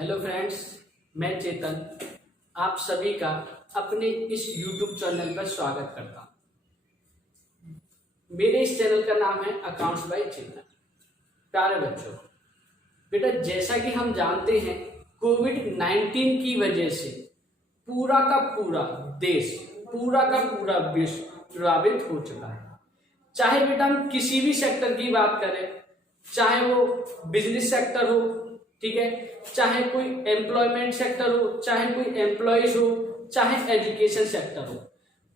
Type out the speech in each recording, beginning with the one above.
Hello friends, मैं चेतन आप सभी का अपने इस YouTube चैनल पर स्वागत करता हूँ। मेरे इस चैनल का नाम है अकाउंट्स बाय चेतन। प्यारे बच्चों, बेटा जैसा कि हम जानते हैं कोविड-19 की वजह से पूरा का पूरा देश, पूरा का पूरा विश्व प्रभावित हो चुका है। चाहे बेटा हम किसी भी सेक्टर की बात करें, चाहे वो बिजनेस सेक्टर हो, ठीक है, चाहे कोई एम्प्लॉयमेंट सेक्टर हो, चाहे कोई एम्प्लॉयज हो, चाहे एजुकेशन सेक्टर हो,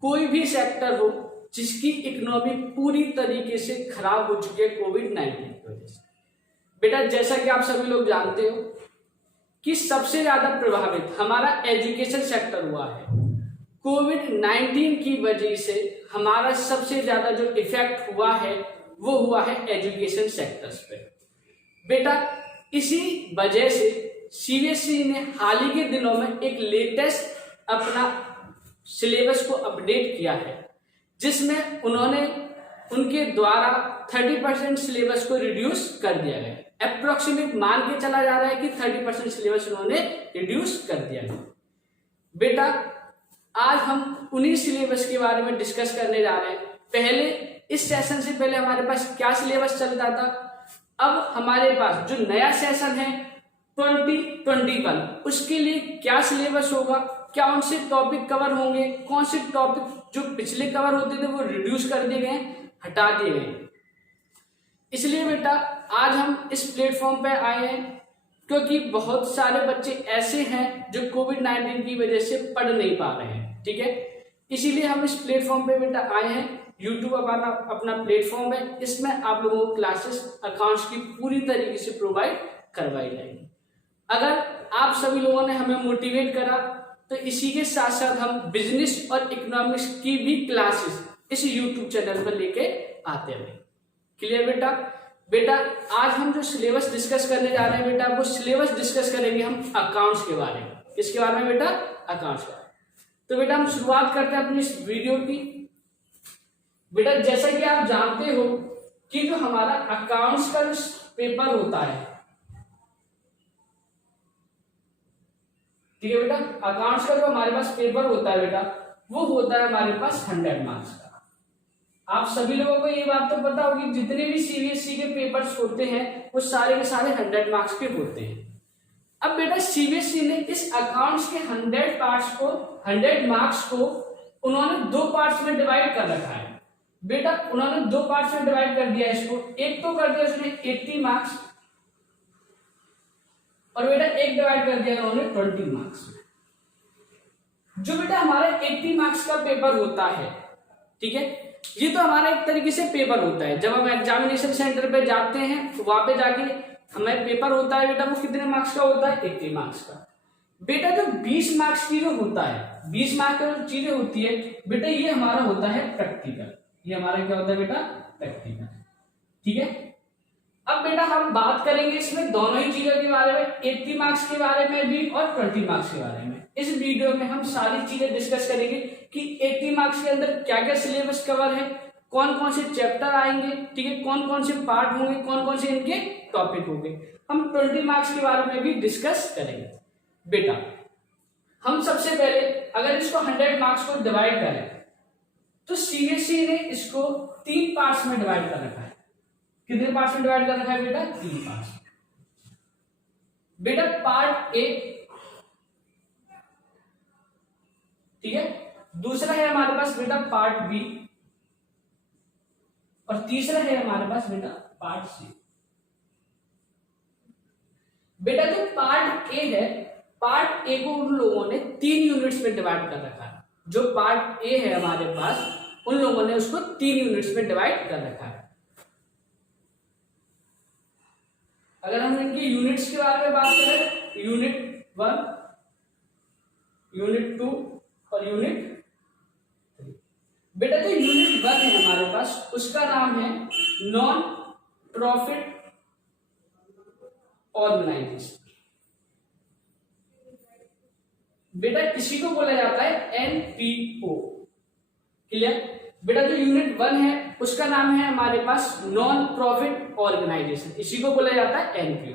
कोई भी सेक्टर हो जिसकी इकोनॉमी पूरी तरीके से खराब हो चुकी है कोविड-19 की वजह से। बेटा जैसा कि आप सभी लोग जानते हो कि सबसे ज्यादा प्रभावित हमारा एजुकेशन सेक्टर हुआ है। कोविड-19 की वजह से हमारा सबसे ज्यादा जो इफेक्ट हुआ है वो हुआ है एजुकेशन सेक्टर्स पे। बेटा इसी वजह से सीबीएसई ने हाल ही के दिनों में एक लेटेस्ट अपना सिलेबस को अपडेट किया है, जिसमें उन्होंने उनके द्वारा 30% सिलेबस को रिड्यूस कर दिया गया। अप्रोक्सीमेट मान के चला जा रहा है कि 30% सिलेबस उन्होंने रिड्यूस कर दिया गया। बेटा आज हम उन्हीं सिलेबस के बारे में डिस्कस करने जा रहे हैं। पहले इस सेशन से पहले हमारे पास क्या सिलेबस चल रहा था, अब हमारे पास जो नया सेशन है 2021 उसके लिए क्या सिलेबस होगा, क्या उनसे टॉपिक कवर होंगे, कौन से टॉपिक जो पिछले कवर होते थे वो रिड्यूस कर दिए गए, हटा दिए गए। इसलिए बेटा आज हम इस प्लेटफॉर्म पे आए हैं क्योंकि बहुत सारे बच्चे ऐसे हैं जो कोविड-19 की वजह से पढ़ नहीं पा रहे हैं, ठीक है। इसीलिए हम इस प्लेटफॉर्म पे बेटा आए हैं। यूट्यूब अपना प्लेटफॉर्म है, इसमें आप लोगों को क्लासेस अकाउंट्स की पूरी तरीके से प्रोवाइड करवाई जाएगी। अगर आप सभी लोगों ने हमें मोटिवेट करा तो इसी के साथ साथ हम बिजनेस और इकोनॉमिक्स की भी क्लासेस इस यूट्यूब चैनल पर लेके आते हैं। क्लियर बेटा? बेटा आज हम जो सिलेबस डिस्कस करने जा रहे हैं बेटा, वो सिलेबस डिस्कस करेंगे हम अकाउंट्स के बारे में। किसके बारे में बेटा? अकाउंट्स का। तो बेटा हम शुरुआत करते हैं अपनी इस वीडियो की। बेटा जैसा कि आप जानते हो कि जो हमारा अकाउंट्स का जो पेपर होता है, ठीक है बेटा, अकाउंट्स का जो हमारे पास पेपर होता है बेटा वो होता है हमारे पास 100 मार्क्स का। आप सभी लोगों को ये बात तो पता होगी जितने भी सीबीएसई के पेपर्स होते हैं वो सारे के सारे 100 मार्क्स के होते हैं। अब बेटा सीबीएसई ने इस अकाउंट्स के 100 मार्क्स को उन्होंने दो पार्ट्स में डिवाइड कर रखा है। बेटा उन्होंने दो पार्ट्स में डिवाइड कर दिया इसको। एक तो कर दिया उसने 80 मार्क्स और बेटा एक डिवाइड कर दिया उन्होंने 20 मार्क्स में। जो बेटा हमारा 80 मार्क्स का पेपर होता है, ठीक है, ये तो हमारा एक तरीके से पेपर होता है। जब हम एग्जामिनेशन सेंटर पे जाते हैं तो वहां पे जाके हमें पेपर होता है बेटा, वो कितने मार्क्स का होता है? 80 मार्क्स का। बेटा जो 20 मार्क्स की जो होता है, 20 मार्क्स का जो चीजें होती है बेटा, ये हमारा होता है प्रैक्टिकल। ये हमारा क्या होता है बेटा? प्रैक्टिकल, ठीक है। अब बेटा हम बात करेंगे इसमें दोनों ही चीजों के बारे में, 80 मार्क्स के बारे में भी और 20 मार्क्स के बारे में। इस वीडियो में हम सारी चीजें डिस्कस करेंगे कि 80 मार्क्स के अंदर क्या क्या सिलेबस कवर है, कौन कौन से चैप्टर आएंगे, ठीक है, कौन कौन से पार्ट होंगे, कौन कौन से इनके टॉपिक होंगे। हम 20 मार्क्स के बारे में भी डिस्कस करेंगे। बेटा हम सबसे पहले अगर इसको 100 मार्क्स को डिवाइड करें तो सीबीएसई ने इसको 3 पार्ट्स में डिवाइड कर रखा है। कितने पार्ट्स में डिवाइड कर रखा है बेटा? 3 पार्ट्स। बेटा पार्ट ए, ठीक है, दूसरा है हमारे पास बेटा पार्ट बी और तीसरा है हमारे पास बेटा पार्ट सी। बेटा जो पार्ट ए है, पार्ट ए को उन लोगों ने 3 यूनिट्स में डिवाइड कर रखा है। जो पार्ट ए है हमारे पास, उन लोगों ने उसको 3 यूनिट्स में डिवाइड कर रखा है। अगर हम इनके यूनिट्स के बारे में बात करें, यूनिट 1, यूनिट 2 और यूनिट 3। बेटा जो यूनिट 1 है हमारे पास, उसका नाम है नॉन प्रॉफिट ऑर्गेनाइजेशन। बेटा इसी को बोला जाता है एनपीओ। क्लियर? बेटा जो यूनिट 1 है उसका नाम है हमारे पास नॉन प्रॉफिट ऑर्गेनाइजेशन, इसी को बोला जाता है एनपीओ।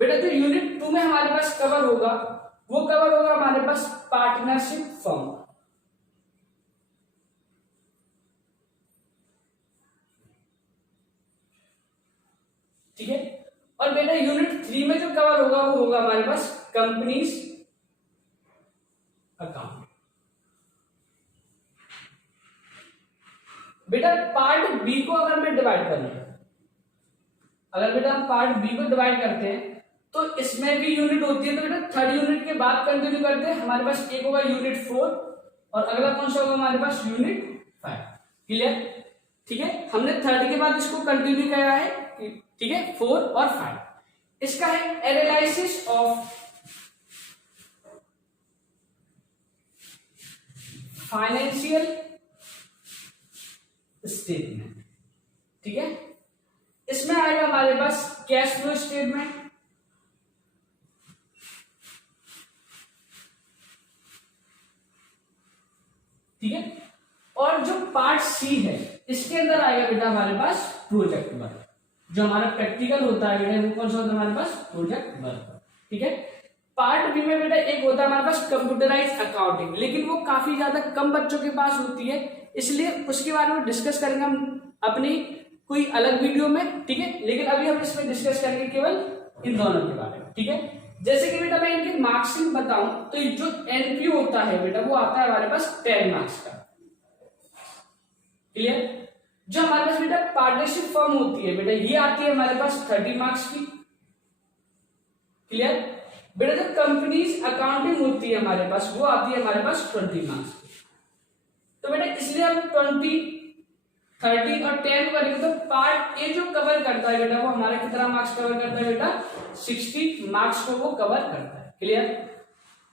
बेटा जो यूनिट 2 में हमारे पास कवर होगा वो कवर होगा हमारे पास पार्टनरशिप फर्म। ठीक है, और बेटा यूनिट 3 में जो कवर होगा वो होगा हमारे पास कंपनीज अकाउंट। बेटा पार्ट बी को अगर मैं डिवाइड करूं, अगर बेटा हम पार्ट बी को डिवाइड करते हैं तो इसमें भी यूनिट होती है, तो बेटा थर्ड यूनिट के बाद कंटिन्यू करते हैं। हमारे पास एक होगा यूनिट 4 और अगला कौन सा होगा हमारे पास यूनिट 5। क्लियर? ठीक है, हमने थर्ड के बाद इसको कंटिन्यू किया है। ठीक है, 4 और 5 इसका है एनालिसिस ऑफ फाइनेंशियल स्टेटमेंट। ठीक है, इसमें आएगा हमारे पास कैश फ्लो स्टेटमेंट, ठीक है, और जो पार्ट सी है इसके अंदर आएगा बेटा हमारे पास प्रोजेक्ट वर्क। जो हमारा प्रैक्टिकल होता है बेटा वो कौन सा होता है हमारे पास प्रोजेक्ट वर्क। ठीक है, पार्ट बी में बेटा एक होता है हमारे पास कंप्यूटराइज अकाउंटिंग, लेकिन वो काफी ज्यादा कम बच्चों के पास होती है, इसलिए उसके बारे में डिस्कस करेंगे हम अपनी कोई अलग वीडियो में। ठीक है, लेकिन अभी हम इसमें डिस्कस करेंगे केवल इन दोनों के बारे में। ठीक है, जैसे कि बेटा मैं इनकी मार्क्सिंग बताऊं तो जो एनपी होता है बेटा वो आता है हमारे पास 10 मार्क्स का। क्लियर? जो हमारे पास बेटा पार्टनरशिप फर्म होती है बेटा ये आती है हमारे पास 30 मार्क्स की। क्लियर? बेटा जो कंपनीज अकाउंटिंग होती है हमारे पास वो आती है हमारे पास 20 मार्क्स की। तो बेटा इसलिए हम 20, 30 और 10 करेंगे तो पार्ट ए जो कवर करता है बेटा वो हमारा कितना मार्क्स कवर करता है बेटा 60 मार्क्स को वो कवर करता है। क्लियर?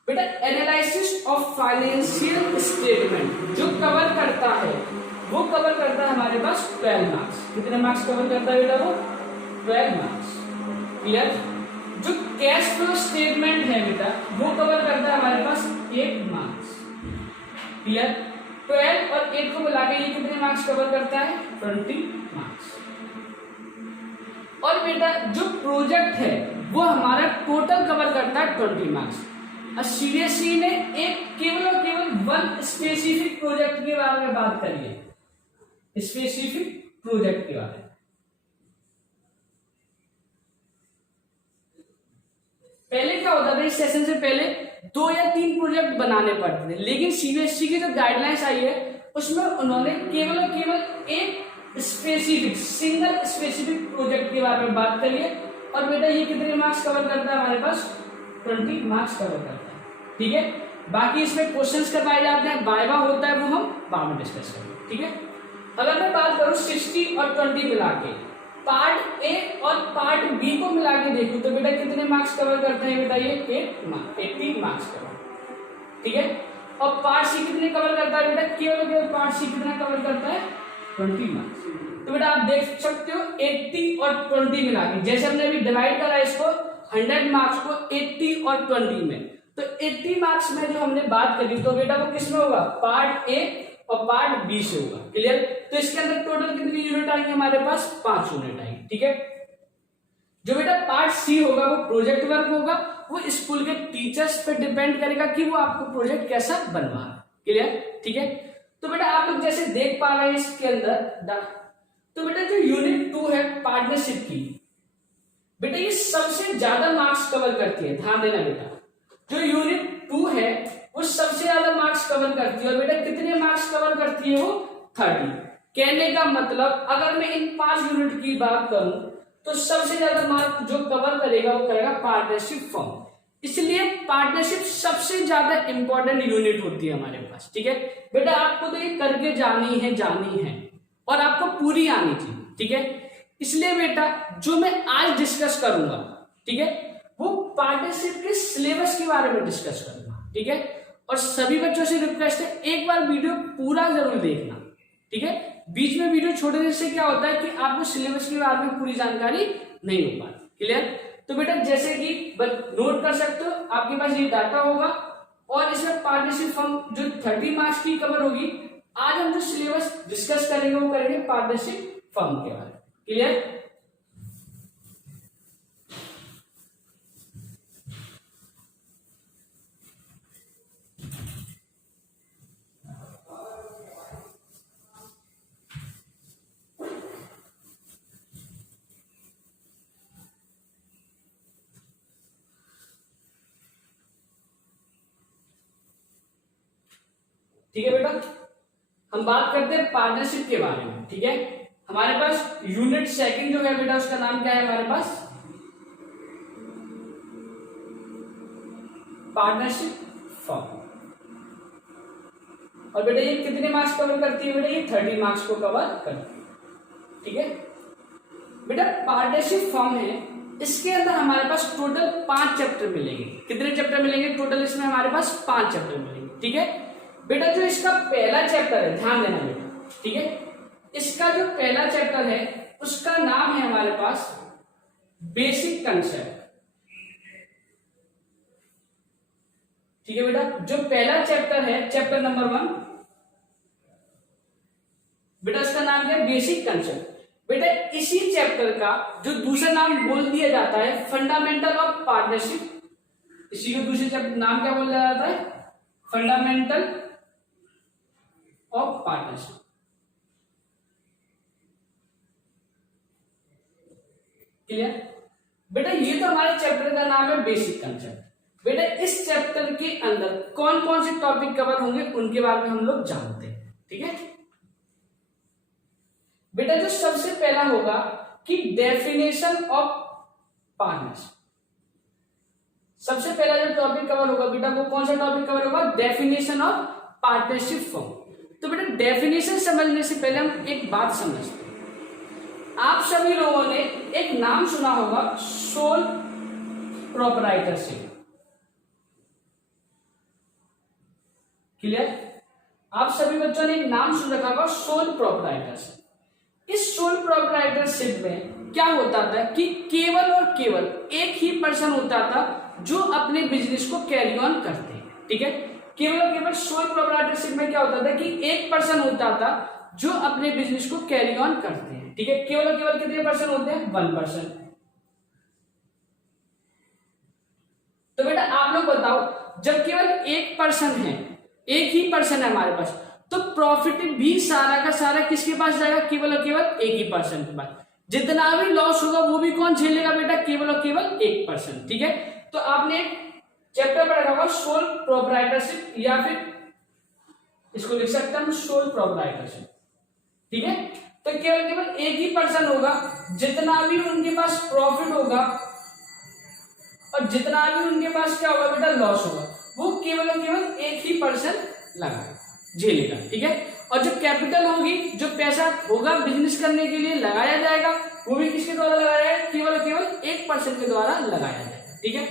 बेटा एनालिसिस ऑफ फाइनेंशियल स्टेटमेंट जो कवर करता है वो कवर करता है हमारे पास 12 मार्क्स। कितने मार्क्स कवर करता है बेटा वो 12 मार्क्स। क्लियर? जो कैश फ्लो स्टेटमेंट है बेटा वो कवर करता है हमारे पास 8 मार्क्स। क्लियर? 12 और 8 को मिला के ये कितने मार्क्स कवर करता है 20 मार्क्स। और बेटा जो प्रोजेक्ट है वो हमारा टोटल कवर करता है 20 मार्क्स। और सीबीएसई ने एक केवल और केवल वन स्पेसिफिक प्रोजेक्ट के बारे में बात करी है, स्पेसिफिक प्रोजेक्ट के बारे में। पहले क्या होता था इस सेशन से पहले 2 या 3 प्रोजेक्ट बनाने पड़ते थे, लेकिन सीबीएसई की जो गाइडलाइंस आई है उसमें उन्होंने केवल और केवल एक स्पेसिफिक सिंगल स्पेसिफिक प्रोजेक्ट के बारे में बात करी है। और बेटा ये कितने मार्क्स कवर करता है हमारे पास 20 मार्क्स कवर करता है। ठीक है, बाकी इसमें क्वेश्चंस करवाए जाते हैं, वाइवा होता है वो हम बाद में डिस्कस करेंगे। ठीक है, अगर मैं बात करूं 60 और 20 मिला के पार्ट ए और पार्ट बी को मिला के देखूं तो बेटा कितने मार्क्स कवर करते हैं बेटा ये 80 मार्क्स कवर। ठीक है, और पार्ट सी कितने कवर करता है बेटा केवल पार्ट सी कितना कवर करता है 20 मार्क्स। तो बेटा आप देख सकते हो 80 और 20 मिला के, जैसे हमने अभी डिवाइड करा इसको 100 मार्क्स को 80 और 20 में, तो 80 मार्क्स में जो हमने बात करी तो बेटा वो किसमें होगा पार्ट ए और पार्ट बी से होगा। क्लियर? तो इसके अंदर टोटल कितनी यूनिट आएंगे हमारे पास 5 यूनिट आएंगे। ठीक है, जो बेटा पार्ट सी होगा वो प्रोजेक्ट वर्क होगा, वो स्कूल के टीचर्स पे डिपेंड करेगा कि वो आपको प्रोजेक्ट कैसा बनवा रहा है। क्लियर? ठीक है, तो बेटा आप लोग जैसे देख पा रहे हैं इसके अंदर, तो बेटा जो यूनिट 2 है पार्टनरशिप की बेटा ये सबसे ज्यादा मार्क्स कवर करती है। ध्यान देना बेटा, जो यूनिट 2 है वो सबसे ज्यादा मार्क्स कवर करती है। और बेटा कितने मार्क्स कवर करती है वो 30। कहने का मतलब अगर मैं इन 5 यूनिट की बात करूं तो सबसे ज्यादा मार्क जो कवर करेगा वो करेगा पार्टनरशिप फॉर्म। इसलिए पार्टनरशिप सबसे ज्यादा इंपॉर्टेंट यूनिट होती है हमारे पास। ठीक है बेटा, आपको तो ये करके जानी है और आपको पूरी आनी चाहिए। ठीक है, इसलिए बेटा जो मैं आज डिस्कस करूंगा ठीक है वो पार्टनरशिप के सिलेबस के बारे में डिस्कस करूंगा। ठीक है, और सभी बच्चों से रिक्वेस्ट है एक बार वीडियो पूरा जरूर देखना। ठीक है, बीच में वीडियो छोड़ने से क्या होता है कि आपको सिलेबस के बारे में पूरी जानकारी नहीं हो पाती। क्लियर? तो बेटा जैसे कि नोट कर सकते हो, आपके पास ये डाटा होगा और इसमें पार्टनरशिप फॉर्म जो 30 मार्क्स की कवर होगी। आज हम जो सिलेबस डिस्कस करेंगे वो करेंगे पार्टनरशिप फॉर्म के बारे में। क्लियर? ठीक है बेटा, हम बात करते हैं पार्टनरशिप के बारे में। ठीक है, हमारे पास यूनिट सेकंड जो है बेटा उसका नाम क्या है हमारे पास, पार्टनरशिप फॉर्म। और बेटा ये कितने मार्क्स कवर करती है बेटा, ये 30 मार्क्स को कवर करती है। ठीक है बेटा, पार्टनरशिप फॉर्म है, इसके अंदर हमारे पास टोटल 5 चैप्टर मिलेंगे। कितने चैप्टर मिलेंगे टोटल, इसमें हमारे पास 5 चैप्टर मिलेंगे। ठीक है बेटा, जो इसका पहला चैप्टर है, ध्यान देना बेटा, ठीक है, इसका जो पहला चैप्टर है उसका नाम है हमारे पास बेसिक कंसेप्ट। ठीक है बेटा, जो पहला चैप्टर है चैप्टर नंबर 1 बेटा उसका नाम क्या है, बेसिक कंसेप्ट। बेटा इसी चैप्टर का जो दूसरा नाम बोल दिया जाता है फंडामेंटल ऑफ पार्टनरशिप, इसी को दूसरे चैप्टर नाम क्या बोला जाता है, फंडामेंटल ऑफ पार्टनरशिप। क्लियर बेटा, ये तो हमारे चैप्टर का नाम है बेसिक कंसेप्ट। बेटा इस चैप्टर के अंदर कौन कौन से टॉपिक कवर होंगे उनके बारे में हम लोग जानते हैं। ठीक है बेटा, जो सबसे पहला होगा कि डेफिनेशन ऑफ पार्टनरशिप। सबसे पहला जो टॉपिक कवर होगा बेटा वो कौन सा टॉपिक कवर होगा, डेफिनेशन ऑफ पार्टनरशिप फॉर्म। तो बेटा डेफिनेशन समझने से पहले हम एक बात समझते हैं। आप सभी लोगों ने एक नाम सुना होगा, सोल प्रोप्राइटरशिप। क्लियर, आप सभी बच्चों ने एक नाम सुन रखा होगा, सोल प्रोप्राइटरशिप। इस सोल प्रोप्राइटरशिप में क्या होता था कि केवल और केवल एक ही पर्सन होता था जो अपने बिजनेस को कैरी ऑन करते हैं। ठीक है, केवल और केवल सोल प्रोप्राइटरशिप में क्या होता था कि एक पर्सन होता था जो अपने बिजनेस को कैरी ऑन करते हैं। ठीक है, केवल और केवल कितने पर्सन होते हैं, 1 पर्सन। तो बेटा आप लोग बताओ, जब केवल एक पर्सन है, एक ही पर्सन है हमारे पास, तो प्रॉफिट भी सारा का सारा किसके पास जाएगा, केवल और केवल एक ही पर्सन के पास। जितना भी लॉस होगा वो भी कौन झेलेगा बेटा, केवल और केवल एक पर्सन। ठीक है, तो आपने एक चैप्टर पढ़ा होगा सोल प्रोप्राइटरशिप, या फिर इसको लिख सकते हैं हम सोल प्रोप्राइटरशिप। ठीक है, तो केवल केवल एक ही पर्सन होगा, जितना भी उनके पास प्रॉफिट होगा और जितना भी उनके पास क्या होगा बेटा, लॉस होगा, वो केवल और केवल एक ही पर्सन लगाएगा, झेलेगा। ठीक है, और जो कैपिटल होगी, जो पैसा होगा बिजनेस करने के लिए लगाया जाएगा, वो भी किसके द्वारा लगाया जाएगा, केवल और केवल एक पर्सन के द्वारा लगाया जाएगा। ठीक है,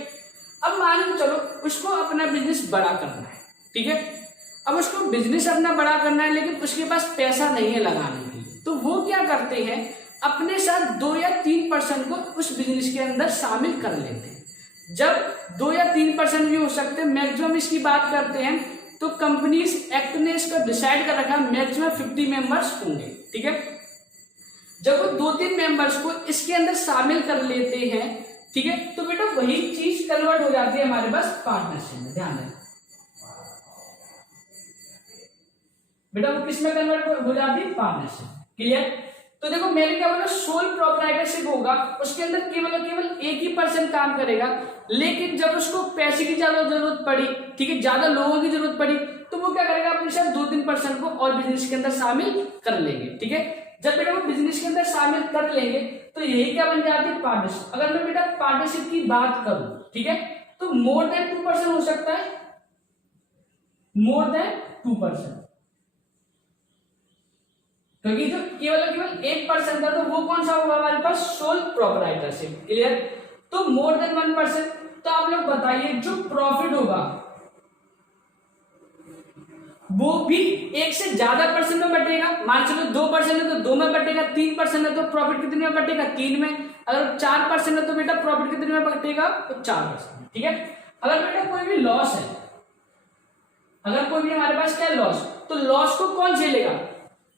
अब मान लो चलो उसको अपना बिजनेस बड़ा करना है। ठीक है, अब उसको बिजनेस अपना बड़ा करना है लेकिन उसके पास पैसा नहीं है लगाने के लिए, तो वो क्या करते हैं, अपने साथ 2 या 3 पर्सन को उस बिजनेस के अंदर शामिल कर लेते हैं। जब 2 या 3 पर्सन भी हो सकते हैं, मैक्सिमम इसकी बात करते हैं तो कंपनीज एक्ट ने इसका डिसाइड कर रखा है मैक्सिमम 50 मेंबर्स होंगे। ठीक है, जब वो 2-3 मेंबर्स को इसके अंदर शामिल कर लेते हैं, ठीक है, तो बेटा वही चीज कन्वर्ट हो जाती है हमारे पास पार्टनरशिप में। ध्यान दें बेटा, वो किस में कन्वर्ट हो जाती है, पार्टनरशिप। क्लियर, तो देखो मैंने क्या बोला, सोल प्रोप्राइटरशिप होगा, उसके अंदर केवल और केवल एक ही पर्सन काम करेगा, लेकिन जब उसको पैसे की ज्यादा जरूरत पड़ी, ठीक है, ज्यादा लोगों की जरूरत पड़ी, तो वो क्या करेगा, अपने साथ 2-3 पर्सन को और बिजनेस के अंदर शामिल कर लेंगे। ठीक है, जब बेटा वो बिजनेस के अंदर शामिल कर लेंगे तो यही क्या बन जाती है, पार्टनरशिप। अगर मैं बेटा पार्टनरशिप की बात करूं, ठीक है, तो मोर देन 2 पर्सन हो सकता है, मोर देन 2 पर्सन, क्योंकि जो केवल केवल एक पर्सन था तो वो कौन सा होगा हमारे पास, सोल प्रोप्राइटरशिप। क्लियर, तो मोर देन 1 पर्सन। तो आप लोग बताइए जो प्रॉफिट होगा वो भी एक से ज्यादा पर्सन में बटेगा। मान चलो 2 पर्सन है तो 2 में बटेगा, 3 पर्सन है तो प्रॉफिट कितने में बटेगा, 3 में। अगर 4 पर्सन है तो बेटा प्रॉफिट कितने में बटेगा, तो 4 पर्सन। ठीक है, अगर बेटा कोई भी लॉस है, अगर कोई भी हमारे पास क्या लॉस, तो लॉस को कौन झेलेगा,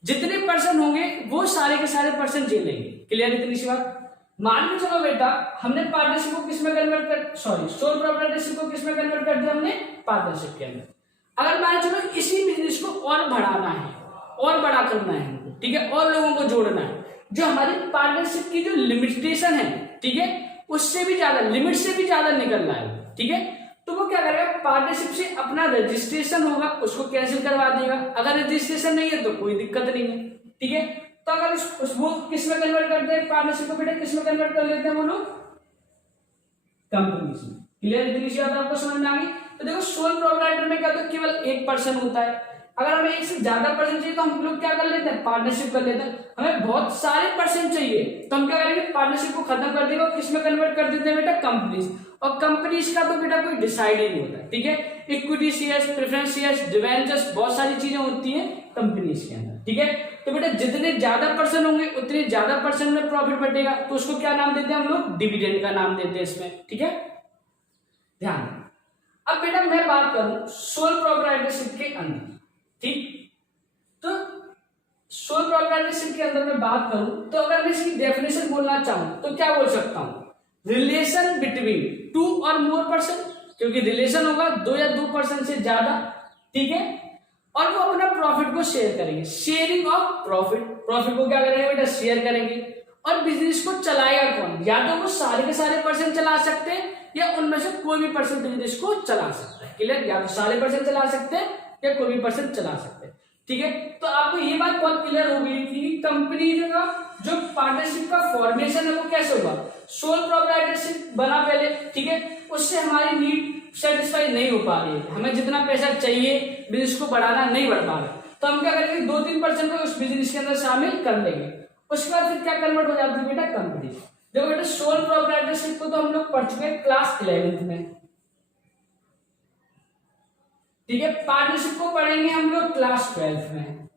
जितने पर्सन होंगे वो सारे के सारे पर्सन झेलेंगे। क्लियर, इतनी सी बात। मान के चलो बेटा हमने पार्टनरशिप को किस में कन्वर्ट कर, सॉरी सोल प्रोप्राइटरशिप को किस में कन्वर्ट कर दिया हमने, पार्टनरशिप के अंदर। अगर मान चलो इसी बिजनेस को और बढ़ाना है, और बड़ा करना है हमको, ठीक है, और लोगों को जोड़ना है, जो हमारी पार्टनरशिप की जो लिमिटेशन है, ठीक है, उससे भी ज्यादा, लिमिट से भी ज्यादा निकलना है, ठीक है, तो वो क्या करेगा, पार्टनरशिप से अपना रजिस्ट्रेशन होगा उसको कैंसिल करवा देगा। अगर रजिस्ट्रेशन नहीं है तो कोई दिक्कत नहीं है, ठीक है। तो अगर वो किस में कन्वर्ट करते हैं पार्टनरशिप को, बेटा किस में कन्वर्ट कर लेते हैं वो लोग, कंपनीज में। क्लियर, इतनी सी बात आपको समझ में आ गई। तो देखो सोल प्रोप्राइटर में क्या होता है, केवल 1% होता है। अगर हमें एक से ज्यादा परसेंट चाहिए तो हम लोग क्या कर लेते हैं, पार्टनरशिप कर लेते हैं। हमें बहुत सारे परसेंट चाहिए तो हम क्या करेंगे, पार्टनरशिप को खत्म कर देगा, किसमें कन्वर्ट कर देते हैं बेटा, कंपनीज। और कंपनीज का तो बेटा कोई डिसाइड ही नहीं होता, ठीक है। Equity shares, preference shares, debentures, बहुत सारी चीजें होती है कंपनीज के अंदर, ठीक है। तो बेटा जितने ज्यादा परसेंट होंगे उतने ज्यादा परसेंट में प्रॉफिट बढ़ेगा, तो उसको क्या नाम देते हैं हम लोग, डिविडेंड का नाम देते हैं इसमें, ठीक है। ध्यान, अब बेटा मैं बात करूं सोल प्रोप्राइटरशिप के अंदर, ठीक। तो सोल प्रोप्राइटरशिप के अंदर मैं बात करूं तो अगर मैं इसकी डेफिनेशन बोलना चाहूं तो क्या बोल सकता हूं, रिलेशन बिटवीन 2 और मोर पर्सन, क्योंकि रिलेशन होगा 2 या 2% से ज्यादा, ठीक है। और वो अपना प्रॉफिट को शेयर करेंगे, शेयरिंग ऑफ प्रॉफिट, प्रॉफिट को क्या करेंगे बेटा, शेयर करेंगे। और बिजनेस को चलाएगा कौन, या तो वो सारे के सारे पर्सन चला सकते हैं या उनमें से कोई भी पर्सन बिजनेस को चला सकता है। क्लियर, या तो सारे पर्सन चला सकते हैं या कोई भी पर्सन चला सकते हैं, ठीक है। तो आपको ये बात बहुत क्लियर हो गई थी, कंपनी का जो पार्टनरशिप का फॉर्मेशन है वो कैसे होगा, सोल प्रोप्राइटरशिप बना पहले, ठीक है। उससे हमारी नीड सेटिस्फाई नहीं हो पा रही है, हमें जितना पैसा चाहिए बिजनेस को बढ़ाना नहीं बढ़ पा रहा, तो हम क्या करेंगे, 2-3% को उस बिजनेस के अंदर शामिल कर लेंगे। उसके बाद फिर क्या कन्वर्ट हो जाती है बेटा, कंपनी। देखो बेटा सोल प्रोप्राइटरशिप को तो हम लोग पढ़ चुके हैं क्लास 11th में, ठीक है। पार्टनरशिप को पढ़ेंगे हम लोग क्लास 12th में,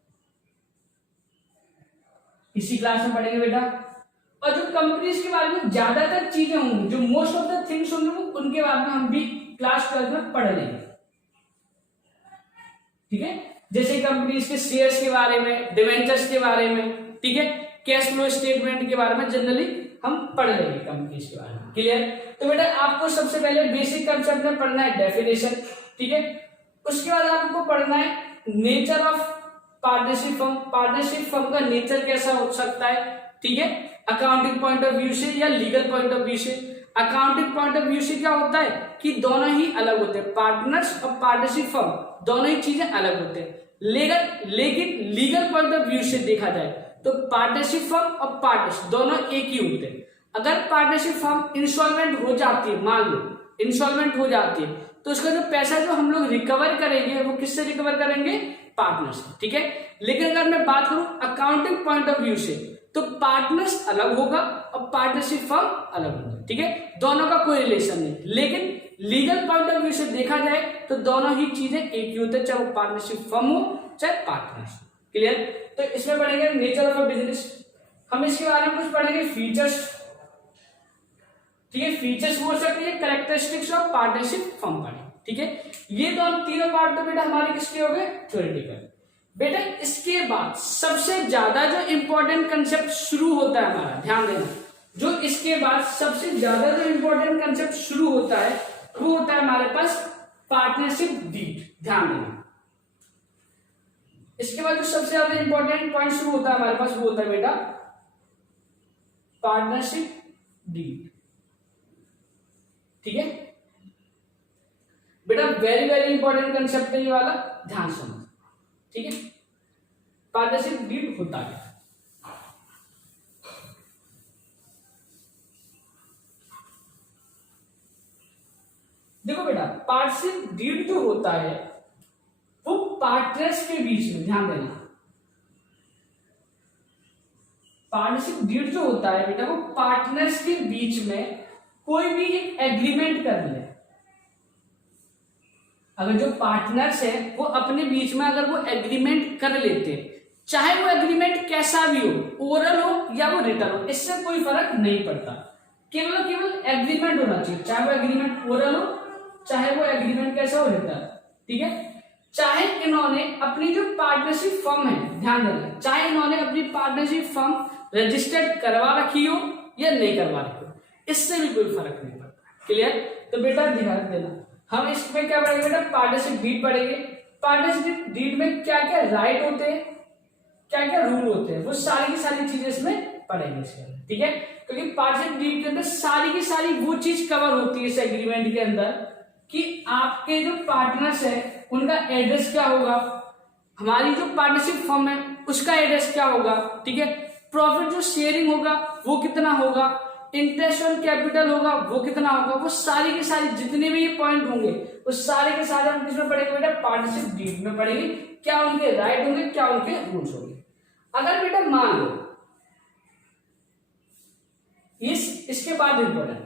इसी क्लास में पढ़ेंगे बेटा। और जो कंपनीज के बारे में ज्यादातर चीजें होंगी, जो मोस्ट ऑफ द थिंग्स होंगे, उनके बारे में हम भी क्लास 12th में पढ़ लेंगे, ठीक है। जैसे कंपनीज के शेयर्स के बारे में, डिवेंचर्स के बारे में, ठीक है, कैश फ्लो स्टेटमेंट के बारे में जनरली हम पढ़ लेंगे कंपनीज के बारे में। क्लियर, तो बेटा आपको सबसे पहले बेसिक कंसेप्ट में पढ़ना है डेफिनेशन, ठीक है। उसके बाद आपको पढ़ना है nature of partnership firm, partnership firm का नेचर कैसा हो सकता है, ठीक है, अकाउंटिंग पॉइंट ऑफ व्यू से या लीगल पॉइंट ऑफ व्यू से। अकाउंटिंग पॉइंट ऑफ व्यू से क्या होता है कि दोनों ही अलग होते हैं, पार्टनर्स और पार्टनरशिप फर्म दोनों ही चीजें अलग होते हैं। लेकिन लीगल पॉइंट ऑफ व्यू से देखा जाए तो पार्टनरशिप फर्म और पार्टनर्स दोनों एक ही होते हैं। अगर पार्टनरशिप फर्म इंस्टॉलमेंट हो जाती है, मान लो इंस्टॉलमेंट हो जाती है, तो उसका जो पैसा जो हम लोग रिकवर करेंगे वो किससे रिकवर करेंगे, पार्टनर्स, ठीक है। लेकिन अगर मैं बात करूं अकाउंटिंग पॉइंट ऑफ व्यू से तो पार्टनर्स अलग होगा और पार्टनरशिप फर्म अलग होगा, ठीक है, दोनों का कोई रिलेशन नहीं। लेकिन लीगल पॉइंट ऑफ व्यू से देखा जाए तो दोनों ही चीजें एक ही होते हैं, चाहे वो पार्टनरशिप फर्म हो चाहे पार्टनर्स। क्लियर, तो इसमें पढ़ेंगे नेचर ऑफ अ बिजनेस, हम इसके बारे में कुछ पढ़ेंगे फीचर्स, ठीक है, फीचर्स बोल सकते हैं, कैरेक्टरिस्टिक्स ऑफ पार्टनरशिप फर्म पढ़ेंगे, ठीक है। ये तो हम तीनों पार्ट तो बेटा हमारे किसके हो गए, थ्योरेटिकल। बेटा इसके बाद सबसे ज्यादा जो इंपॉर्टेंट कंसेप्ट शुरू होता है हमारा, ध्यान देना, जो इसके बाद सबसे ज्यादा जो इंपॉर्टेंट कंसेप्ट शुरू होता है वो होता है हमारे पास पार्टनरशिप डीड, ध्यान देना। इसके बाद जो सबसे ज्यादा इंपॉर्टेंट पॉइंट शुरू होता है हमारे पास वो होता है बेटा पार्टनरशिप डीड, ठीक है बेटा, वेरी वेरी इंपॉर्टेंट कंसेप्ट है ये वाला, ध्यान समझ, ठीक है। पार्टनरशिप डीड होता है, देखो बेटा पार्टनरशिप डीड जो होता है वो पार्टनर्स के बीच में, ध्यान देना, पार्टनरशिप डीड जो होता है बेटा वो पार्टनर्स के बीच में कोई भी एक एग्रीमेंट कर ले। अगर जो पार्टनर्स है वो अपने बीच में अगर वो एग्रीमेंट कर लेते हैं, चाहे वो एग्रीमेंट कैसा भी हो, ओरल हो या वो रिटर्न हो, इससे कोई फर्क नहीं पड़ता, केवल एग्रीमेंट होना चाहिए, चाहे वो एग्रीमेंट ओरल हो चाहे वो एग्रीमेंट कैसा हो, रिटर्न, ठीक है। चाहे इन्होंने अपनी जो पार्टनरशिप फर्म है, ध्यान देना, चाहे इन्होंने अपनी पार्टनरशिप फर्म रजिस्टर्ड करवा रखी हो या नहीं करवा रखी हो, इससे भी कोई फर्क नहीं पड़ता। क्लियर, तो बेटा ध्यान देना, हम इसमें क्या पढ़ेंगे बेटा, पार्टनरशिप डीड पढ़ेंगे। पार्टनरशिप डीड में क्या क्या राइट होते हैं, क्या क्या रूल होते हैं, वो सारी की सारी चीजें इसमें पढ़ेंगे इसके अंदर, ठीक है। क्योंकि पार्टनरशिप डीड के अंदर सारी की सारी वो चीज कवर होती है इस एग्रीमेंट के अंदर कि आपके जो पार्टनर्स है उनका एड्रेस क्या होगा, हमारी जो पार्टनरशिप फर्म है उसका एड्रेस क्या होगा, ठीक है, प्रॉफिट जो शेयरिंग होगा वो कितना होगा, इंटरेस्ट ऑन कैपिटल होगा वो कितना होगा, वो सारी के सारी जितने भी ये पॉइंट होंगे वो सारे के सारे हम किसमें पढ़ेंगे बेटा, पार्टनरशिप डीड में पढ़ेंगे। क्या उनके राइट होंगे, क्या उनके रूल्स होंगे। अगर बेटा मान लो इसके बाद इंपॉर्टेंट,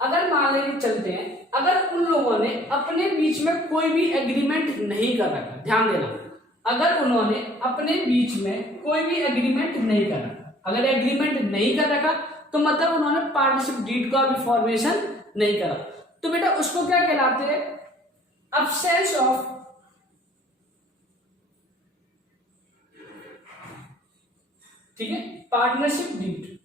अगर मान लेके चलते हैं अगर उन लोगों ने अपने बीच में कोई भी एग्रीमेंट नहीं कर रखा, ध्यान देना, अगर उन्होंने अपने बीच में कोई भी एग्रीमेंट नहीं कर रखा, अगर एग्रीमेंट नहीं कर रखा तो मतलब उन्होंने पार्टनरशिप डीड का भी फॉर्मेशन नहीं करा, तो बेटा उसको क्या कहलाते हैं, अब्सेंस ऑफ ठीक है partnership deed,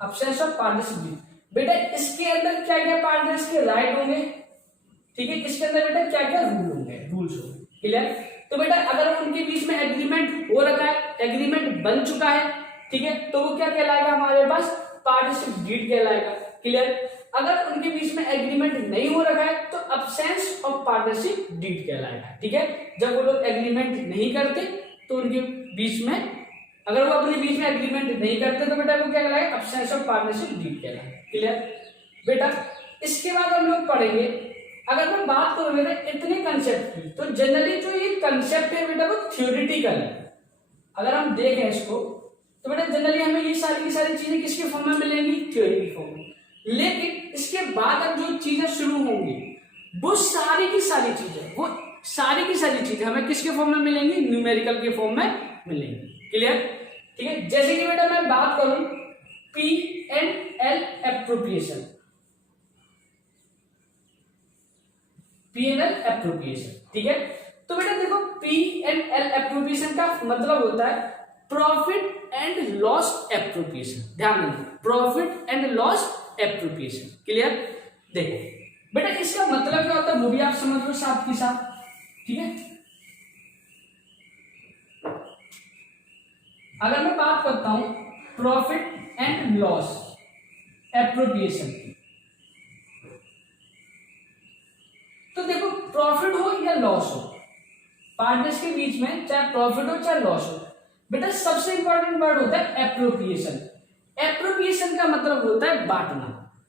absence of partnership deed. बेटा इसके अंदर क्या क्या पार्टनर्स के राइट होंगे, ठीक है, इसके अंदर बेटा क्या क्या रूल होंगे, रूल्स होंगे, क्लियर। तो बेटा अगर उनके बीच में एग्रीमेंट हो रखा है, एग्रीमेंट बन चुका है, ठीक है, तो वो क्या कहलाएगा हमारे पास, पार्टनरशिप डीड कहलाएगा, क्लियर। अगर उनके बीच में एग्रीमेंट नहीं हो रखा है तो अब्सेंस ऑफ पार्टनरशिप डीड कहलाएगा, ठीक है। जब वो लोग एग्रीमेंट नहीं करते तो उनके बीच में, अगर वो अपने बीच में एग्रीमेंट नहीं करते तो बेटा वो क्या कहलाएगा, अब्सेंस ऑफ पार्टनरशिप डीड कहलाएगा, क्लियर। बेटा इसके बाद हम लोग पढ़ेंगे, अगर मैं बात करूं बेटा इतने कंसेप्ट की, तो जनरली जो ये कंसेप्ट है बेटा वो थ्योरेटिकल है। अगर हम देखें इसको तो बेटा जनरली हमें ये सारी की सारी चीजें किसके फॉर्म में मिलेंगी, थ्योरी की फॉर्म में। लेकिन इसके बाद अब जो चीजें शुरू होंगी वो सारी की सारी चीजें हमें किसके फॉर्म में मिलेंगी, न्यूमेरिकल के फॉर्म में मिलेंगी, क्लियर, ठीक है। जैसे कि बेटा मैं बात करूं P&L एप्रोप्रिएशन, P&L एप्रोप्रिएशन, ठीक है। तो बेटा देखो P&L एप्रोप्रिएशन का मतलब होता है प्रॉफिट एंड लॉस एप्रोप्रिएशन, ध्यान देना, profit and loss appropriation, clear. देखो बेटा इसका मतलब क्या होता है वो भी आप समझ लो साथ के साथ, ठीक है। अगर मैं बात करता हूं प्रॉफिट एंड लॉस एप्रोप्रिएशन की, तो देखो प्रॉफिट हो या लॉस हो, पार्टनर्स के बीच में चाहे प्रॉफिट हो चाहे लॉस हो, बेटा सबसे इंपॉर्टेंट वर्ड होता है एप्रोप्रिएशन। एप्रोप्रिएशन का मतलब होता है बांटना,